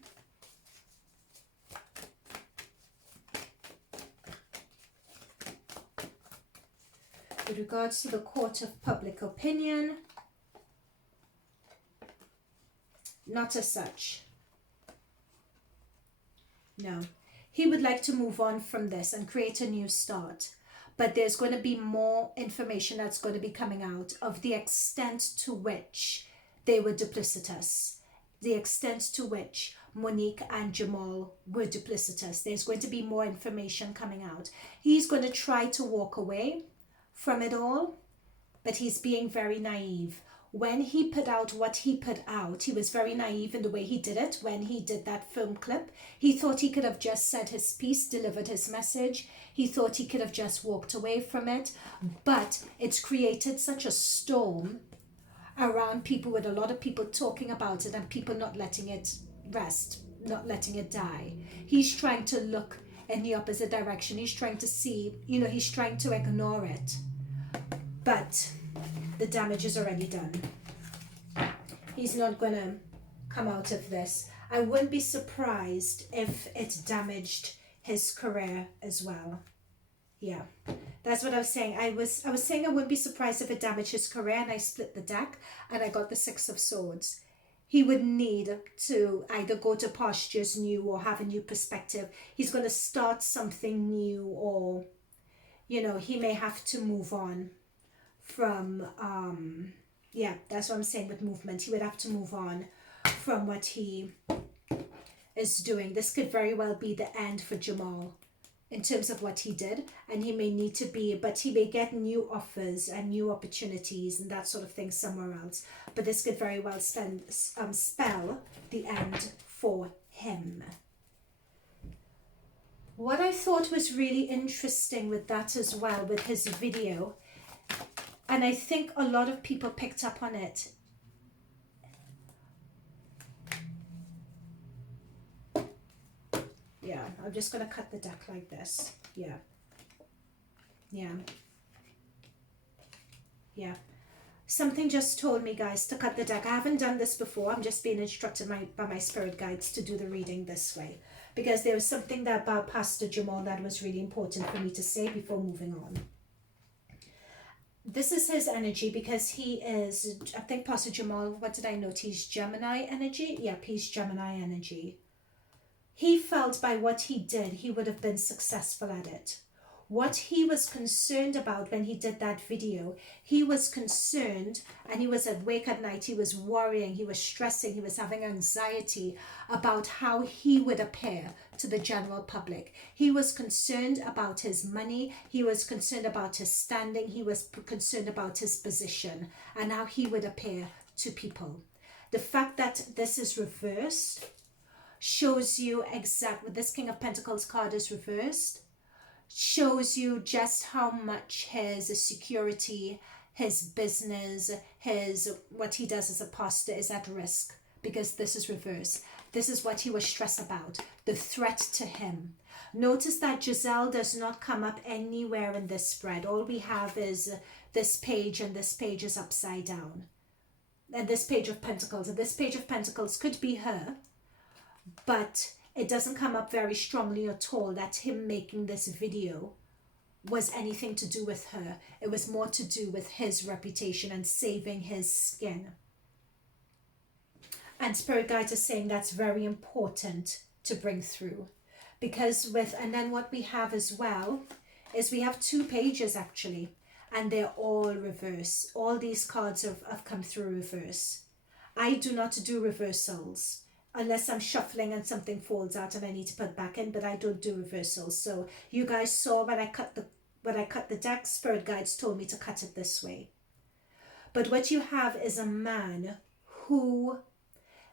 With regards to the court of public opinion, not as such. No. He would like to move on from this and create a new start. But there's going to be more information that's going to be coming out of the extent to which they were duplicitous. The extent to which Monique and Jamal were duplicitous. There's going to be more information coming out. He's going to try to walk away from it all, but he's being very naive. When he put out what he put out, he was very naive in the way he did it. When he did that film clip, he thought he could have just said his piece, delivered his message. He thought he could have just walked away from it. But it's created such a storm around people, with a lot of people talking about it and people not letting it rest, not letting it die. He's trying to look in the opposite direction. He's trying to see, he's trying to ignore it. But the damage is already done. He's not going to come out of this. I wouldn't be surprised if it damaged his career as well. Yeah, that's what I was saying. I was saying I wouldn't be surprised if it damaged his career, and I split the deck and I got the Six of Swords. He would need to either go to pastures new or have a new perspective. He's going to start something new, or, he may have to move on from, that's what I'm saying with movement. He would have to move on from what he is doing. This could very well be the end for Jamal in terms of what he did, and he may need to be, but he may get new offers and new opportunities and that sort of thing somewhere else. But this could very well spell the end for him. What I thought was really interesting with that as well, with his video, and I think a lot of people picked up on it, Yeah, I'm just going to cut the deck like this. Yeah. Yeah. Yeah. Something just told me, guys, to cut the deck. I haven't done this before. I'm just being instructed by my spirit guides to do the reading this way. Because there was something that about Pastor Jamal that was really important for me to say before moving on. This is his energy because he is, I think Pastor Jamal, what did I note? He's Gemini energy? Yep, he's Gemini energy. He felt by what he did, he would have been successful at it. What he was concerned about when he did that video, he was concerned, and he was awake at night, he was worrying, he was stressing, he was having anxiety about how he would appear to the general public. He was concerned about his money, he was concerned about his standing, he was concerned about his position and how he would appear to people. The fact that this is reversed shows you exactly, this King of Pentacles card is reversed, shows you just how much his security, his business, his what he does as a pastor is at risk, because this is reversed. This is what he was stressed about, the threat to him. Notice that Gizelle does not come up anywhere in this spread. All we have is this page, and this page is upside down. And this page of Pentacles, and this page of Pentacles could be her, but it doesn't come up very strongly at all that him making this video was anything to do with her. It was more to do with his reputation and saving his skin. And Spirit Guides are saying that's very important to bring through. Because and then what we have as well is we have 2 pages actually, and they're all reverse. All these cards have come through reverse. I do not do reversals unless I'm shuffling and something falls out and I need to put back in, but I don't do reversals. So you guys saw when I cut the deck, Spirit Guides told me to cut it this way. But what you have is a man who,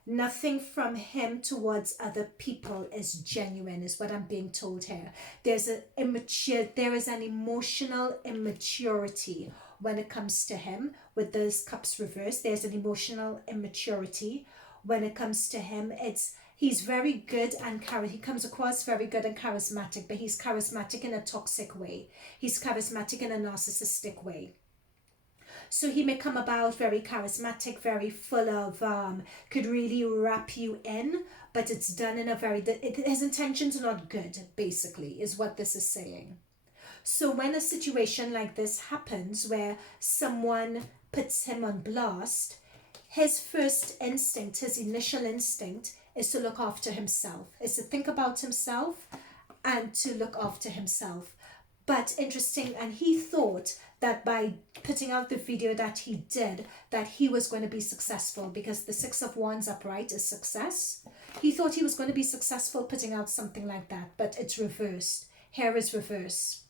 nothing from him towards other people is genuine, is what I'm being told here. There is an emotional immaturity when it comes to him. With those cups reversed, there's an emotional immaturity. When it comes to him, he's very good and he comes across very good and charismatic, but he's charismatic in a toxic way. He's charismatic in a narcissistic way. So he may come about very charismatic, very full of, could really wrap you in, but it's done in a very, his intentions are not good, basically, is what this is saying. So when a situation like this happens, where someone puts him on blast, his first instinct, his initial instinct, is to look after himself, is to think about himself and to look after himself. But interesting, and he thought that by putting out the video that he did, that he was going to be successful, because the 6 of Wands upright is success. He thought he was going to be successful putting out something like that, but it's reversed. Here is reverse.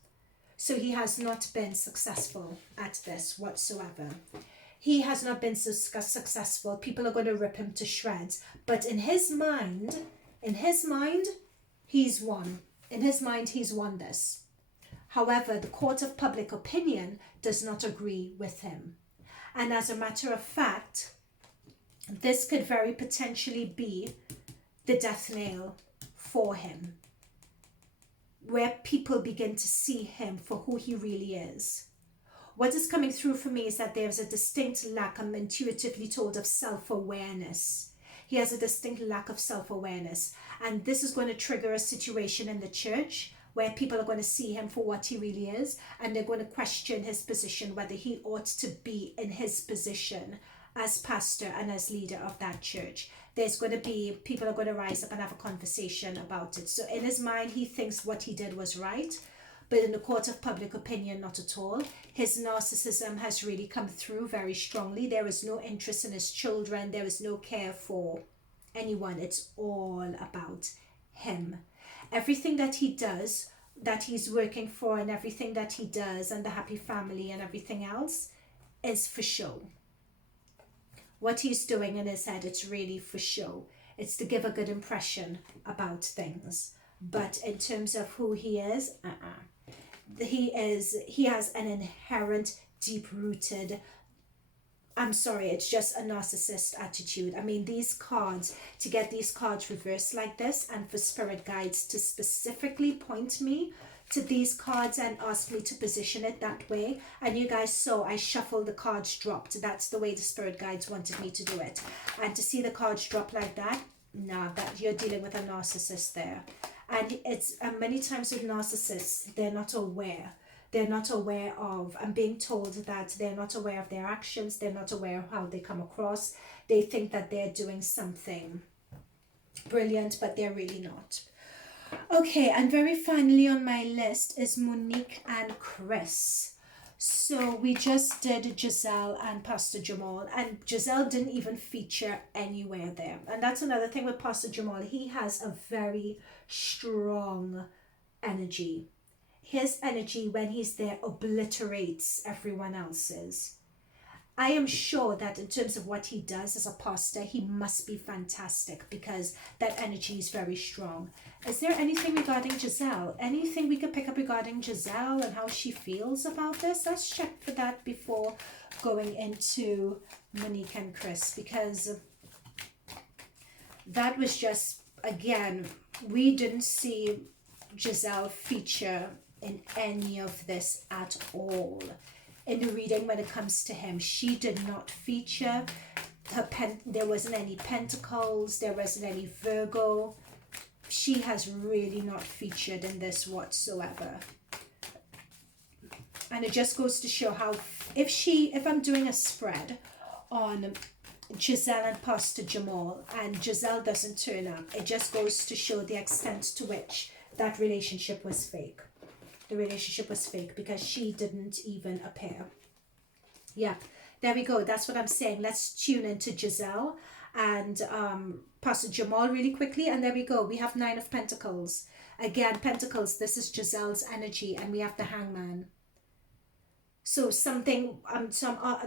So he has not been successful at this whatsoever. He has not been successful. People are going to rip him to shreds. But in his mind, he's won. In his mind, he's won this. However, the court of public opinion does not agree with him. And as a matter of fact, this could very potentially be the death nail for him, where people begin to see him for who he really is. What is coming through for me is that there's a distinct lack, I'm intuitively told, of self-awareness. He has a distinct lack of self-awareness. And this is going to trigger a situation in the church where people are going to see him for what he really is, and they're going to question his position, whether he ought to be in his position as pastor and as leader of that church. There's going to be, people are going to rise up and have a conversation about it. So in his mind, he thinks what he did was right, but in the court of public opinion, not at all. His narcissism has really come through very strongly. There is no interest in his children. There is no care for anyone. It's all about him. Everything that he does, that he's working for, and everything that he does, and the happy family and everything else, is for show. What he's doing in his head, it's really for show. It's to give a good impression about things. But in terms of who he is, he has an inherent, deep-rooted I'm sorry, it's just a narcissist attitude. I mean, these cards, to get these cards reversed like this, and for spirit guides to specifically point me to these cards and ask me to position it that way. And you guys saw I shuffled, the cards dropped. That's the way the spirit guides wanted me to do it. And to see the cards drop like that, nah, that you're dealing with a narcissist there. And it's many times with narcissists, they're not aware. They're not aware of, I'm being told that they're not aware of their actions. They're not aware of how they come across. They think that they're doing something brilliant, but they're really not. Okay, and very finally on my list is Monique and Chris. So we just did Gizelle and Pastor Jamal, and Gizelle didn't even feature anywhere there. And that's another thing with Pastor Jamal. He has a very strong energy. His energy when he's there obliterates everyone else's. I am sure that in terms of what he does as a pastor, he must be fantastic because that energy is very strong. Is there anything regarding Gizelle? Anything we could pick up regarding Gizelle and how she feels about this? Let's check for that before going into Monique and Chris, because that was just, again, we didn't see Gizelle feature in any of this at all. In the reading, when it comes to him, she did not feature. There wasn't any pentacles, there wasn't any Virgo. She has really not featured in this whatsoever. And it just goes to show how, if I'm doing a spread on Gizelle and Pastor Jamal and Gizelle doesn't turn up, it just goes to show the extent to which that relationship was fake. The relationship was fake because she didn't even appear. Yeah, there we go. That's what I'm saying. Let's tune into Gizelle and Pastor Jamal really quickly. And there we go. We have 9 of Pentacles. Again, Pentacles, this is Gizelle's energy. And we have the Hangman. So something,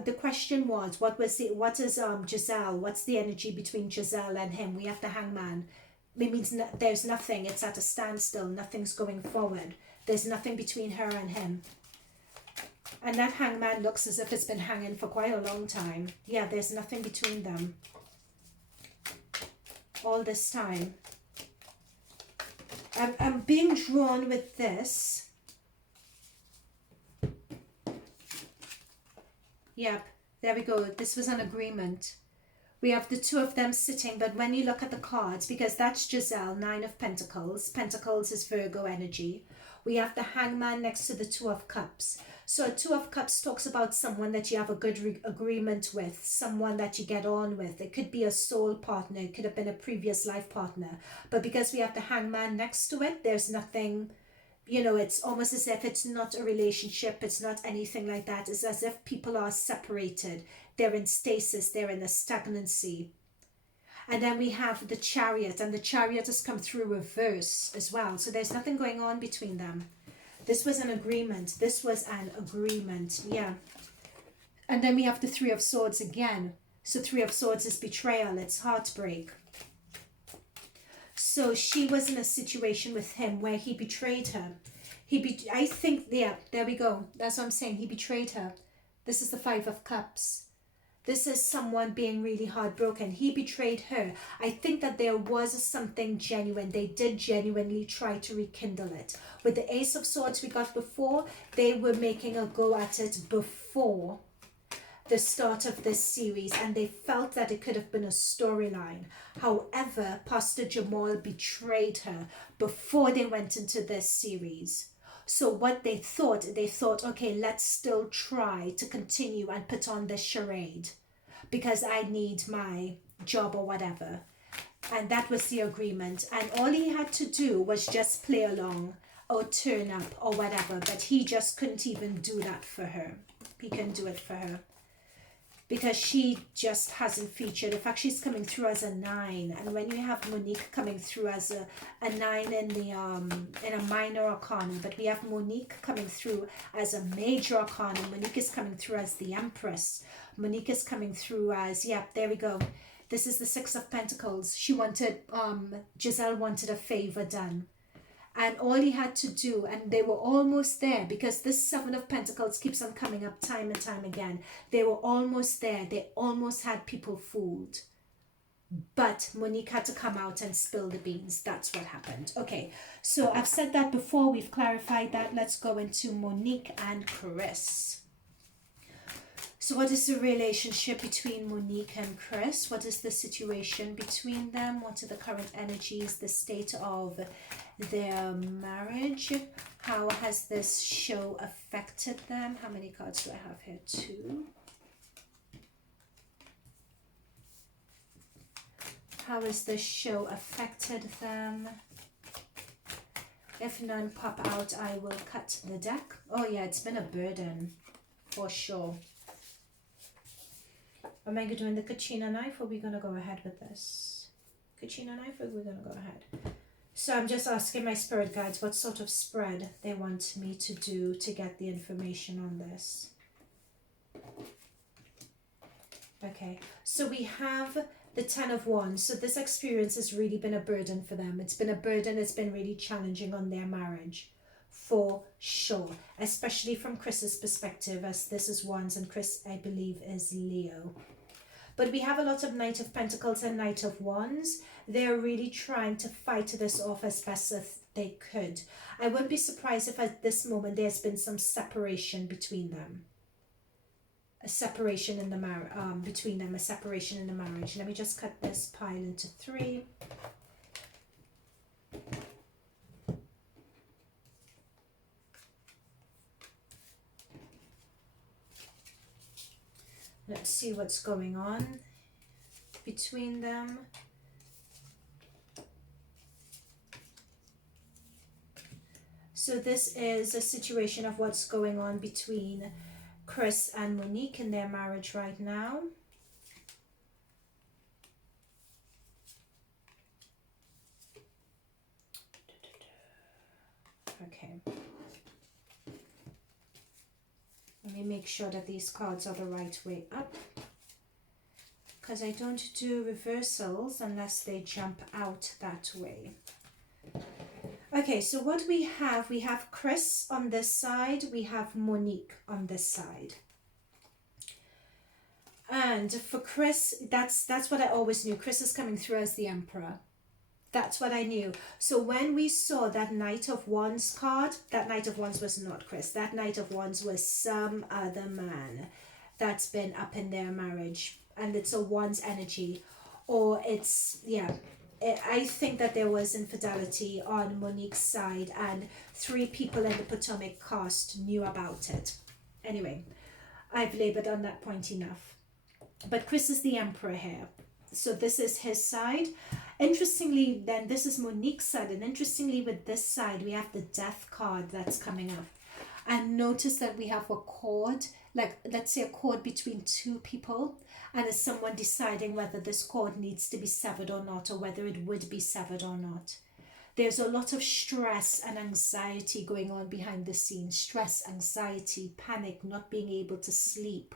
the question was, what is Gizelle? What's the energy between Gizelle and him? We have the Hangman. It means there's nothing. It's at a standstill. Nothing's going forward. There's nothing between her and him. And that Hangman looks as if it's been hanging for quite a long time. Yeah, there's nothing between them. All this time. I'm being drawn with this. Yep, there we go. This was an agreement. We have the 2 of them sitting, but when you look at the cards, because that's Gizelle, 9 of Pentacles. Pentacles is Virgo energy. We have the Hangman next to the 2 of Cups. So a 2 of Cups talks about someone that you have a good agreement with, someone that you get on with. It could be a soul partner. It could have been a previous life partner. But because we have the Hangman next to it, there's nothing, you know, it's almost as if it's not a relationship. It's not anything like that. It's as if people are separated. They're in stasis. They're in a stagnancy. And then we have the Chariot, and the Chariot has come through reverse as well. So there's nothing going on between them. This was an agreement. This was an agreement. Yeah. And then we have the 3 of Swords again. So 3 of Swords is betrayal. It's heartbreak. So she was in a situation with him where he betrayed her. I think, yeah, there we go. That's what I'm saying. He betrayed her. This is the 5 of Cups. This is someone being really heartbroken. He betrayed her. I think that there was something genuine. They did genuinely try to rekindle it. With the Ace of Swords we got before, they were making a go at it before the start of this series, and they felt that it could have been a storyline. However, Pastor Jamal betrayed her before they went into this series. So what they thought, okay, let's still try to continue and put on this charade because I need my job or whatever. And that was the agreement. And all he had to do was just play along or turn up or whatever. But he just couldn't even do that for her. He couldn't do it for her. Because she just hasn't featured. In fact, she's coming through as a 9. And when you have Monique coming through as a 9 in a minor arcana, but we have Monique coming through as a major arcana. Monique is coming through as the Empress. Monique is coming through as, yeah, there we go. This is the 6 of Pentacles. She wanted, Gizelle wanted a favor done. And all he had to do, and they were almost there, because this Seven of Pentacles keeps on coming up time and time again. They were almost there. They almost had people fooled. But Monique had to come out and spill the beans. That's what happened. Okay, so I've said that before. We've clarified that. Let's go into Monique and Chris. So what is the relationship between Monique and Chris? What is the situation between them? What are the current energies, the state of their marriage? How has this show affected them? How many cards do I have here? 2. How has this show affected them? If none pop out, I will cut the deck. Oh yeah, it's been a burden for sure. Am I doing the Kachina knife, or are we going to go ahead with this? Kachina knife, or we're going to go ahead? So I'm just asking my spirit guides what sort of spread they want me to do to get the information on this. Okay, so we have the 10 of Wands. So this experience has really been a burden for them. It's been a burden. It's been really challenging on their marriage, for sure. Especially from Chris's perspective, as this is Wands and Chris, I believe, is Leo. But we have a lot of Knight of Pentacles and Knight of Wands. They're really trying to fight this off as best as they could. I wouldn't be surprised if at this moment there's been some separation between them. A separation in the between them, a separation in the marriage. Let me just cut this pile into 3. Let's see what's going on between them. So this is a situation of what's going on between Chris and Monique in their marriage right now. Okay. Let me make sure that these cards are the right way up, because I don't do reversals unless they jump out that way. Okay, so what we have Chris on this side, we have Monique on this side. And for Chris, that's what I always knew. Chris is coming through as the Emperor. That's what I knew. So when we saw that Knight of Wands card, that Knight of Wands was not Chris. That Knight of Wands was some other man that's been up in their marriage. And it's a Wands energy. Or it's, yeah. I think that there was infidelity on Monique's side, and 3 people in the Potomac cast knew about it. Anyway, I've labored on that point enough. But Chris is the Emperor here. So this is his side. Interestingly, then this is Monique's side. And interestingly, with this side, we have the Death card that's coming up. And notice that we have a cord, like let's say a cord between 2 people. And is someone deciding whether this cord needs to be severed or not, or whether it would be severed or not. There's a lot of stress and anxiety going on behind the scenes. Stress, anxiety, panic, not being able to sleep.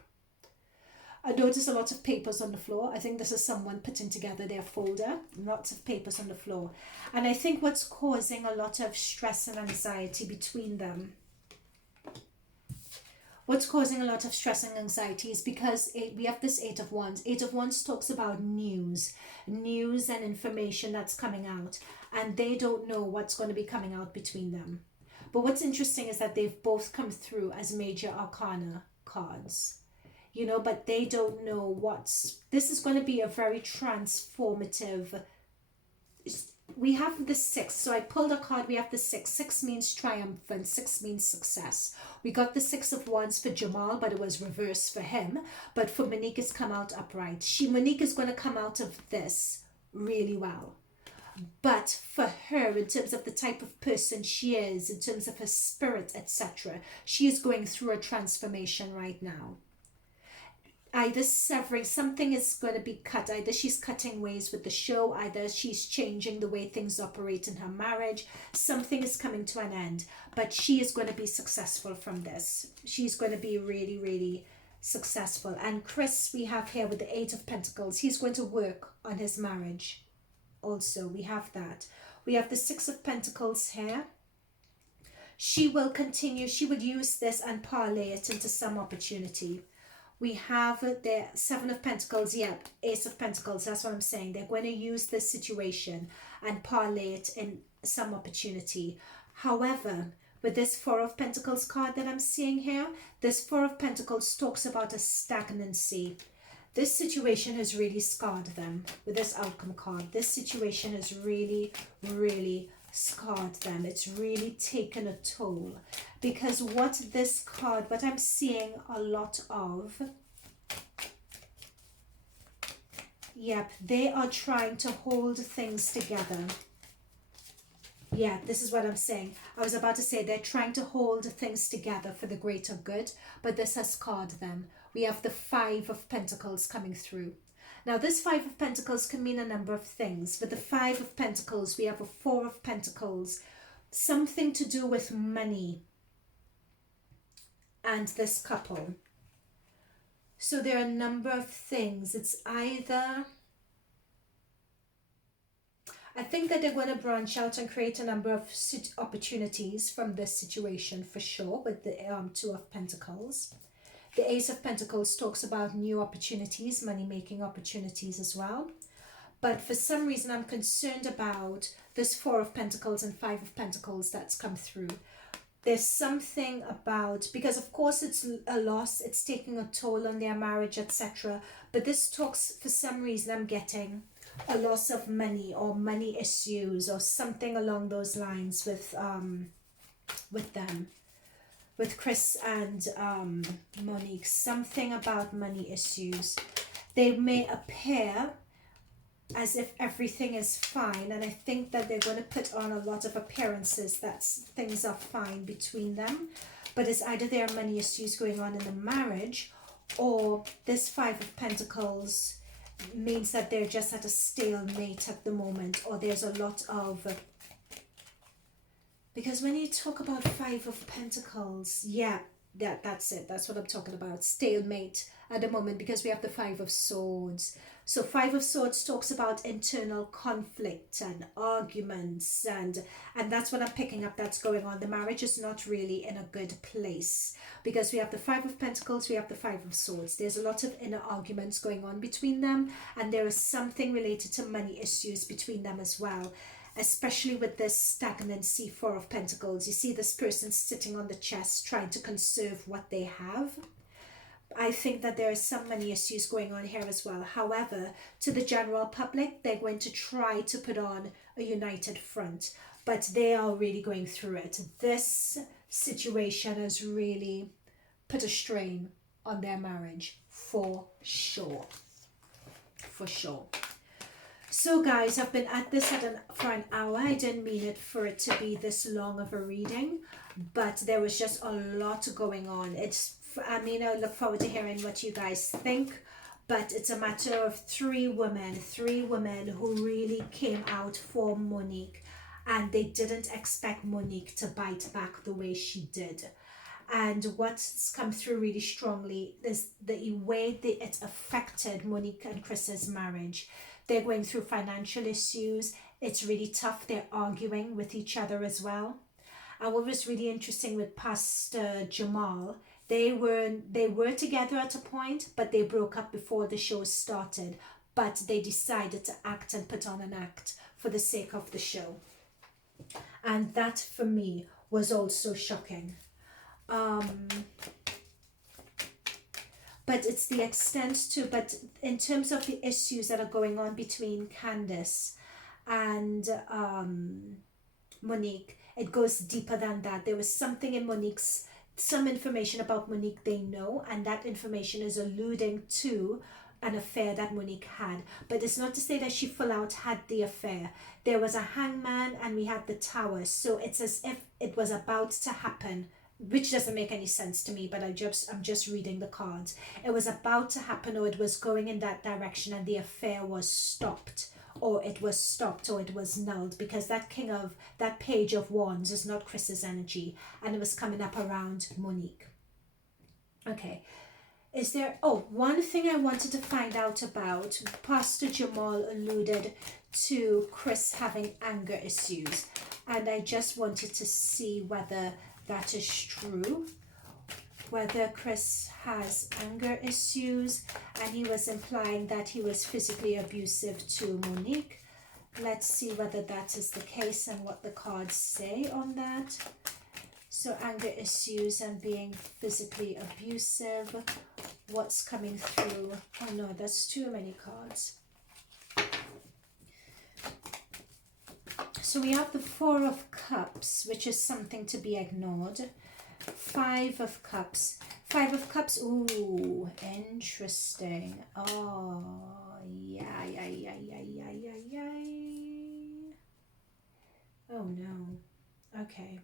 I noticed a lot of papers on the floor. I think this is someone putting together their folder. Lots of papers on the floor. And I think what's causing a lot of stress and anxiety between them, what's causing a lot of stress and anxiety is because we have this 8 of Wands. 8 of Wands talks about news and information that's coming out. And they don't know what's going to be coming out between them. But what's interesting is that they've both come through as major arcana cards. You know, but they don't know this is going to be a very transformative. We have the 6. So I pulled a card. We have the 6. 6 means triumphant. 6 means success. We got the 6 of Wands for Jamal, but it was reversed for him. But for Monique, it's come out upright. Monique is going to come out of this really well. But for her, in terms of the type of person she is, in terms of her spirit, etc., she is going through a transformation right now. Either severing, something is going to be cut. Either she's cutting ways with the show, either she's changing the way things operate in her marriage. Something is coming to an end, but she is going to be successful from this. She's going to be really, really successful. And Chris, we have here with the 8 of Pentacles, he's going to work on his marriage. Also, we have that. We have the Six of Pentacles here. She will continue, she would use this and parlay it into some opportunity. We have the Seven of Pentacles, yep, Ace of Pentacles, that's what I'm saying. They're going to use this situation and parlay it in some opportunity. However, with this Four of Pentacles card that I'm seeing here, this Four of Pentacles talks about a stagnancy. This situation has really scarred them with this outcome card. This situation has really, really scarred them. It's really taken a toll, because what I'm seeing a lot of, yep, they are trying to hold things together. Yeah, this is what I'm saying. I was about to say they're trying to hold things together for the greater good, but this has scarred them. We have the Five of Pentacles coming through. Now, this Five of Pentacles can mean a number of things. With the Five of Pentacles, we have a Four of Pentacles, something to do with money and this couple. So there are a number of things. It's either, I think that they're going to branch out and create a number of opportunities from this situation for sure, with the Two of Pentacles. The Ace of Pentacles talks about new opportunities, money-making opportunities as well. But for some reason, I'm concerned about this Four of Pentacles and Five of Pentacles that's come through. There's something about, because of course it's a loss, it's taking a toll on their marriage, etc. But this talks, for some reason, I'm getting a loss of money or money issues or something along those lines with them. With Chris and Monique, something about money issues. They may appear as if everything is fine, and I think that they're going to put on a lot of appearances that things are fine between them, but it's either there are money issues going on in the marriage, or this Five of Pentacles means that they're just at a stalemate at the moment, or there's a lot of... Because when you talk about Five of Pentacles, yeah, that's it. That's what I'm talking about. Stalemate at the moment, because we have the Five of Swords. So Five of Swords talks about internal conflict and arguments, and that's what I'm picking up that's going on. The marriage is not really in a good place, because we have the Five of Pentacles, we have the Five of Swords. There's a lot of inner arguments going on between them, and there is something related to money issues between them as well. Especially with this stagnancy Four of Pentacles. You see this person sitting on the chest trying to conserve what they have. I think that there are some money issues going on here as well. However, to the general public, they're going to try to put on a united front, but they are really going through it. This situation has really put a strain on their marriage for sure. For sure. So guys, I've been at this for an hour. I didn't mean it for it to be this long of a reading, but there was just a lot going on. I look forward to hearing what you guys think, but it's a matter of three women who really came out for Monique, and they didn't expect Monique to bite back the way she did. And what's come through really strongly is the way that it affected Monique and Chris's marriage. They're going through financial issues. It's really tough. They're arguing with each other as well. And what was really interesting with Pastor Jamal, they were together at a point, but they broke up before the show started. But they decided to act and put on an act for the sake of the show. And that, for me, was also shocking. But it's the extent to, but in terms of the issues that are going on between Candice and Monique, it goes deeper than that. There was something in Monique's, some information about Monique they know, and that information is alluding to an affair that Monique had. But it's not to say that she full out had the affair. There was a hangman and we had the tower. So it's as if it was about to happen, which doesn't make any sense to me, but I'm just reading the cards. It was about to happen, or it was going in that direction, and the affair was stopped, or it was nulled, because that Page of Wands is not Chris's energy, and it was coming up around Monique. Okay, Is there, oh, one thing I wanted to find out about, Pastor Jamal alluded to Chris having anger issues, and I just wanted to see whether that is true, whether Chris has anger issues, and he was implying that he was physically abusive to Monique. Let's see whether that is the case and what the cards say on that. So anger issues and being physically abusive. What's coming through? Oh no, that's too many cards. So we have the Four of Cups, which is something to be ignored. Five of Cups. Five of Cups. Ooh, interesting. Oh, yeah. Oh no. Okay.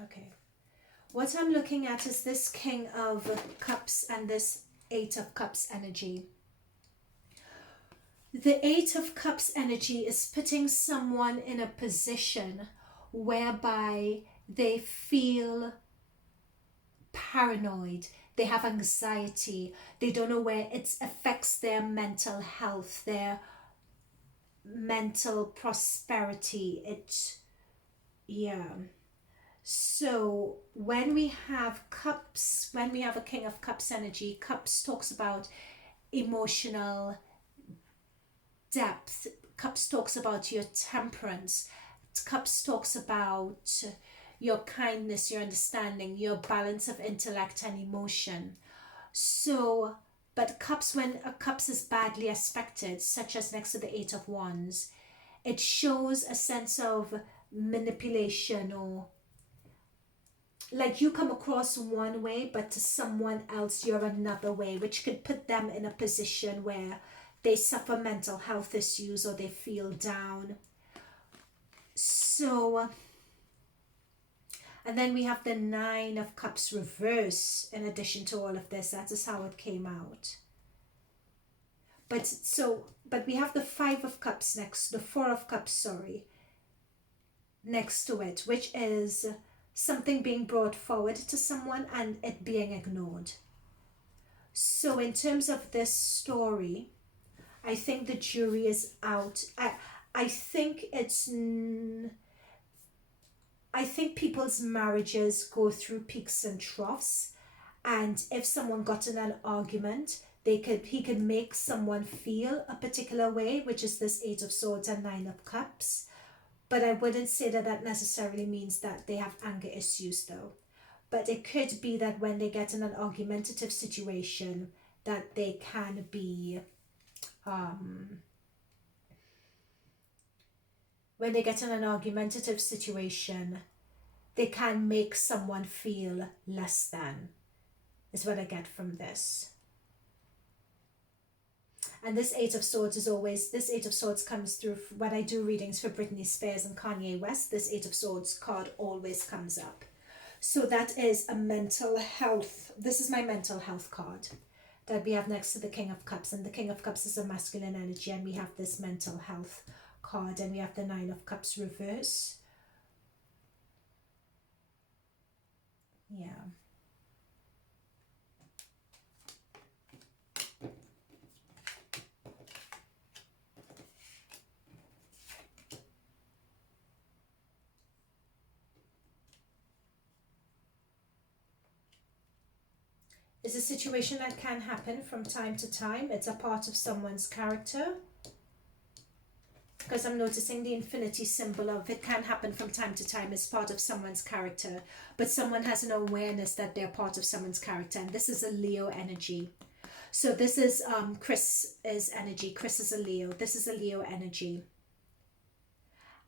Okay. What I'm looking at is this King of Cups and this Eight of Cups energy. The Eight of Cups energy is putting someone in a position whereby they feel paranoid, they have anxiety, they don't know where it affects their mental health, their mental prosperity. Yeah. So when we have cups, when we have a King of Cups energy, cups talks about emotional depth. Cups talks about your temperance. Cups talks about your kindness, your understanding, your balance of intellect and emotion. So, but cups, when a cups is badly aspected, such as next to the Eight of Wands, it shows a sense of manipulation, or like you come across one way, but to someone else you're another way, which could put them in a position where they suffer mental health issues or they feel down. So, and then we have the Nine of Cups reverse in addition to all of this. That is how it came out. But we have the Five of Cups next, the Four of Cups, sorry, next to it, which is something being brought forward to someone and it being ignored. So in terms of this story, I think the jury is out. I think people's marriages go through peaks and troughs, and if someone got in an argument, he could make someone feel a particular way, which is this Eight of Swords and Nine of Cups. But I wouldn't say that necessarily means that they have anger issues though. But it could be that when they get in an argumentative situation, that they can be when they get in an argumentative situation, they can make someone feel less than, is what I get from this. And this Eight of Swords is always, this Eight of Swords comes through when I do readings for Britney Spears and Kanye West. This Eight of Swords card always comes up. So that is a mental health. This is my mental health card that we have next to the King of Cups. And the King of Cups is a masculine energy. And we have this mental health card. And we have the Nine of Cups reverse. Yeah. Is a situation that can happen from time to time. It's a part of someone's character. Because I'm noticing the infinity symbol of it can happen from time to time as part of someone's character. But someone has an awareness that they're part of someone's character. And this is a Leo energy. So this is Chris's energy. Chris is a Leo. This is a Leo energy.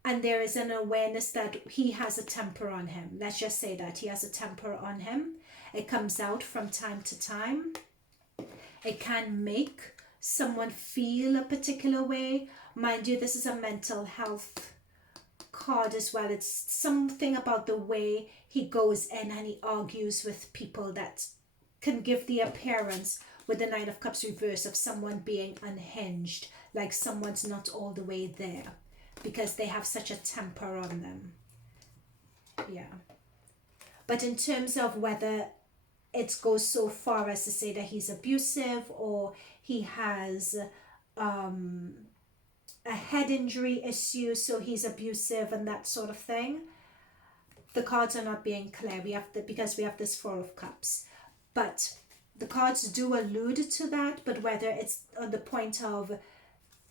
And there is an awareness that he has a temper on him. Let's just say that he has a temper on him. It comes out from time to time. It can make someone feel a particular way. Mind you, this is a mental health card as well. It's something about the way he goes in and he argues with people that can give the appearance with the Nine of Cups reverse of someone being unhinged, like someone's not all the way there because they have such a temper on them. Yeah. But in terms of whether it goes so far as to say that he's abusive or he has a head injury issue, so he's abusive and that sort of thing, the cards are not being clear. We have because we have this Four of Cups, but the cards do allude to that. But whether it's on the point of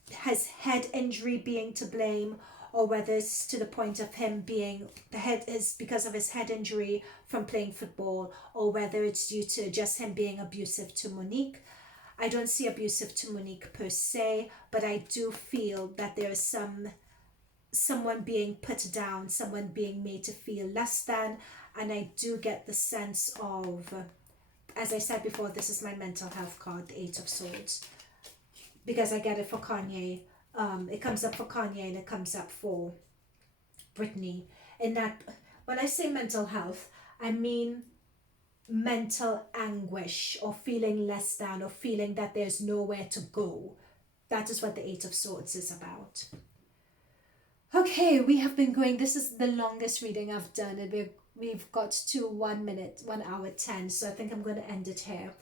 his head injury being to blame, or whether it's to the point of him being, the head is because of his head injury from playing football, or whether it's due to just him being abusive to Monique. I don't see abusive to Monique per se, but I do feel that there is someone being put down, someone being made to feel less than, and I do get the sense of, as I said before, this is my mental health card, the Eight of Swords, because I get it for Kanye. It comes up for Kanye and it comes up for Britney. In that, when I say mental health, I mean mental anguish, or feeling less than, or feeling that there's nowhere to go. That is what the Eight of Swords is about. Okay, we have been going, this is the longest reading I've done, and we've got to 1 hour 10, so I think I'm going to end it here.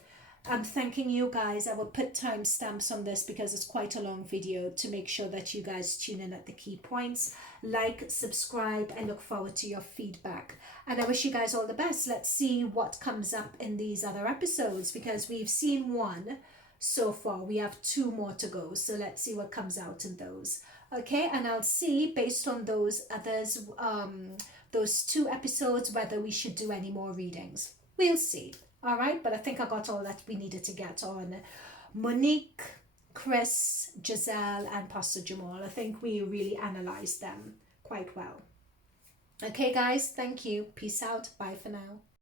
I'm thanking you guys. I will put timestamps on this because it's quite a long video, to make sure that you guys tune in at the key points. Like, subscribe, and look forward to your feedback. And I wish you guys all the best. Let's see what comes up in these other episodes, because we've seen one so far. We have 2 more to go, so let's see what comes out in those. Okay, and I'll see based on those others, those 2 episodes, whether we should do any more readings. We'll see. All right, but I think I got all that we needed to get on Monique, Chris, Gizelle, and Pastor Jamal. I think we really analyzed them quite well. Okay, guys, thank you. Peace out. Bye for now.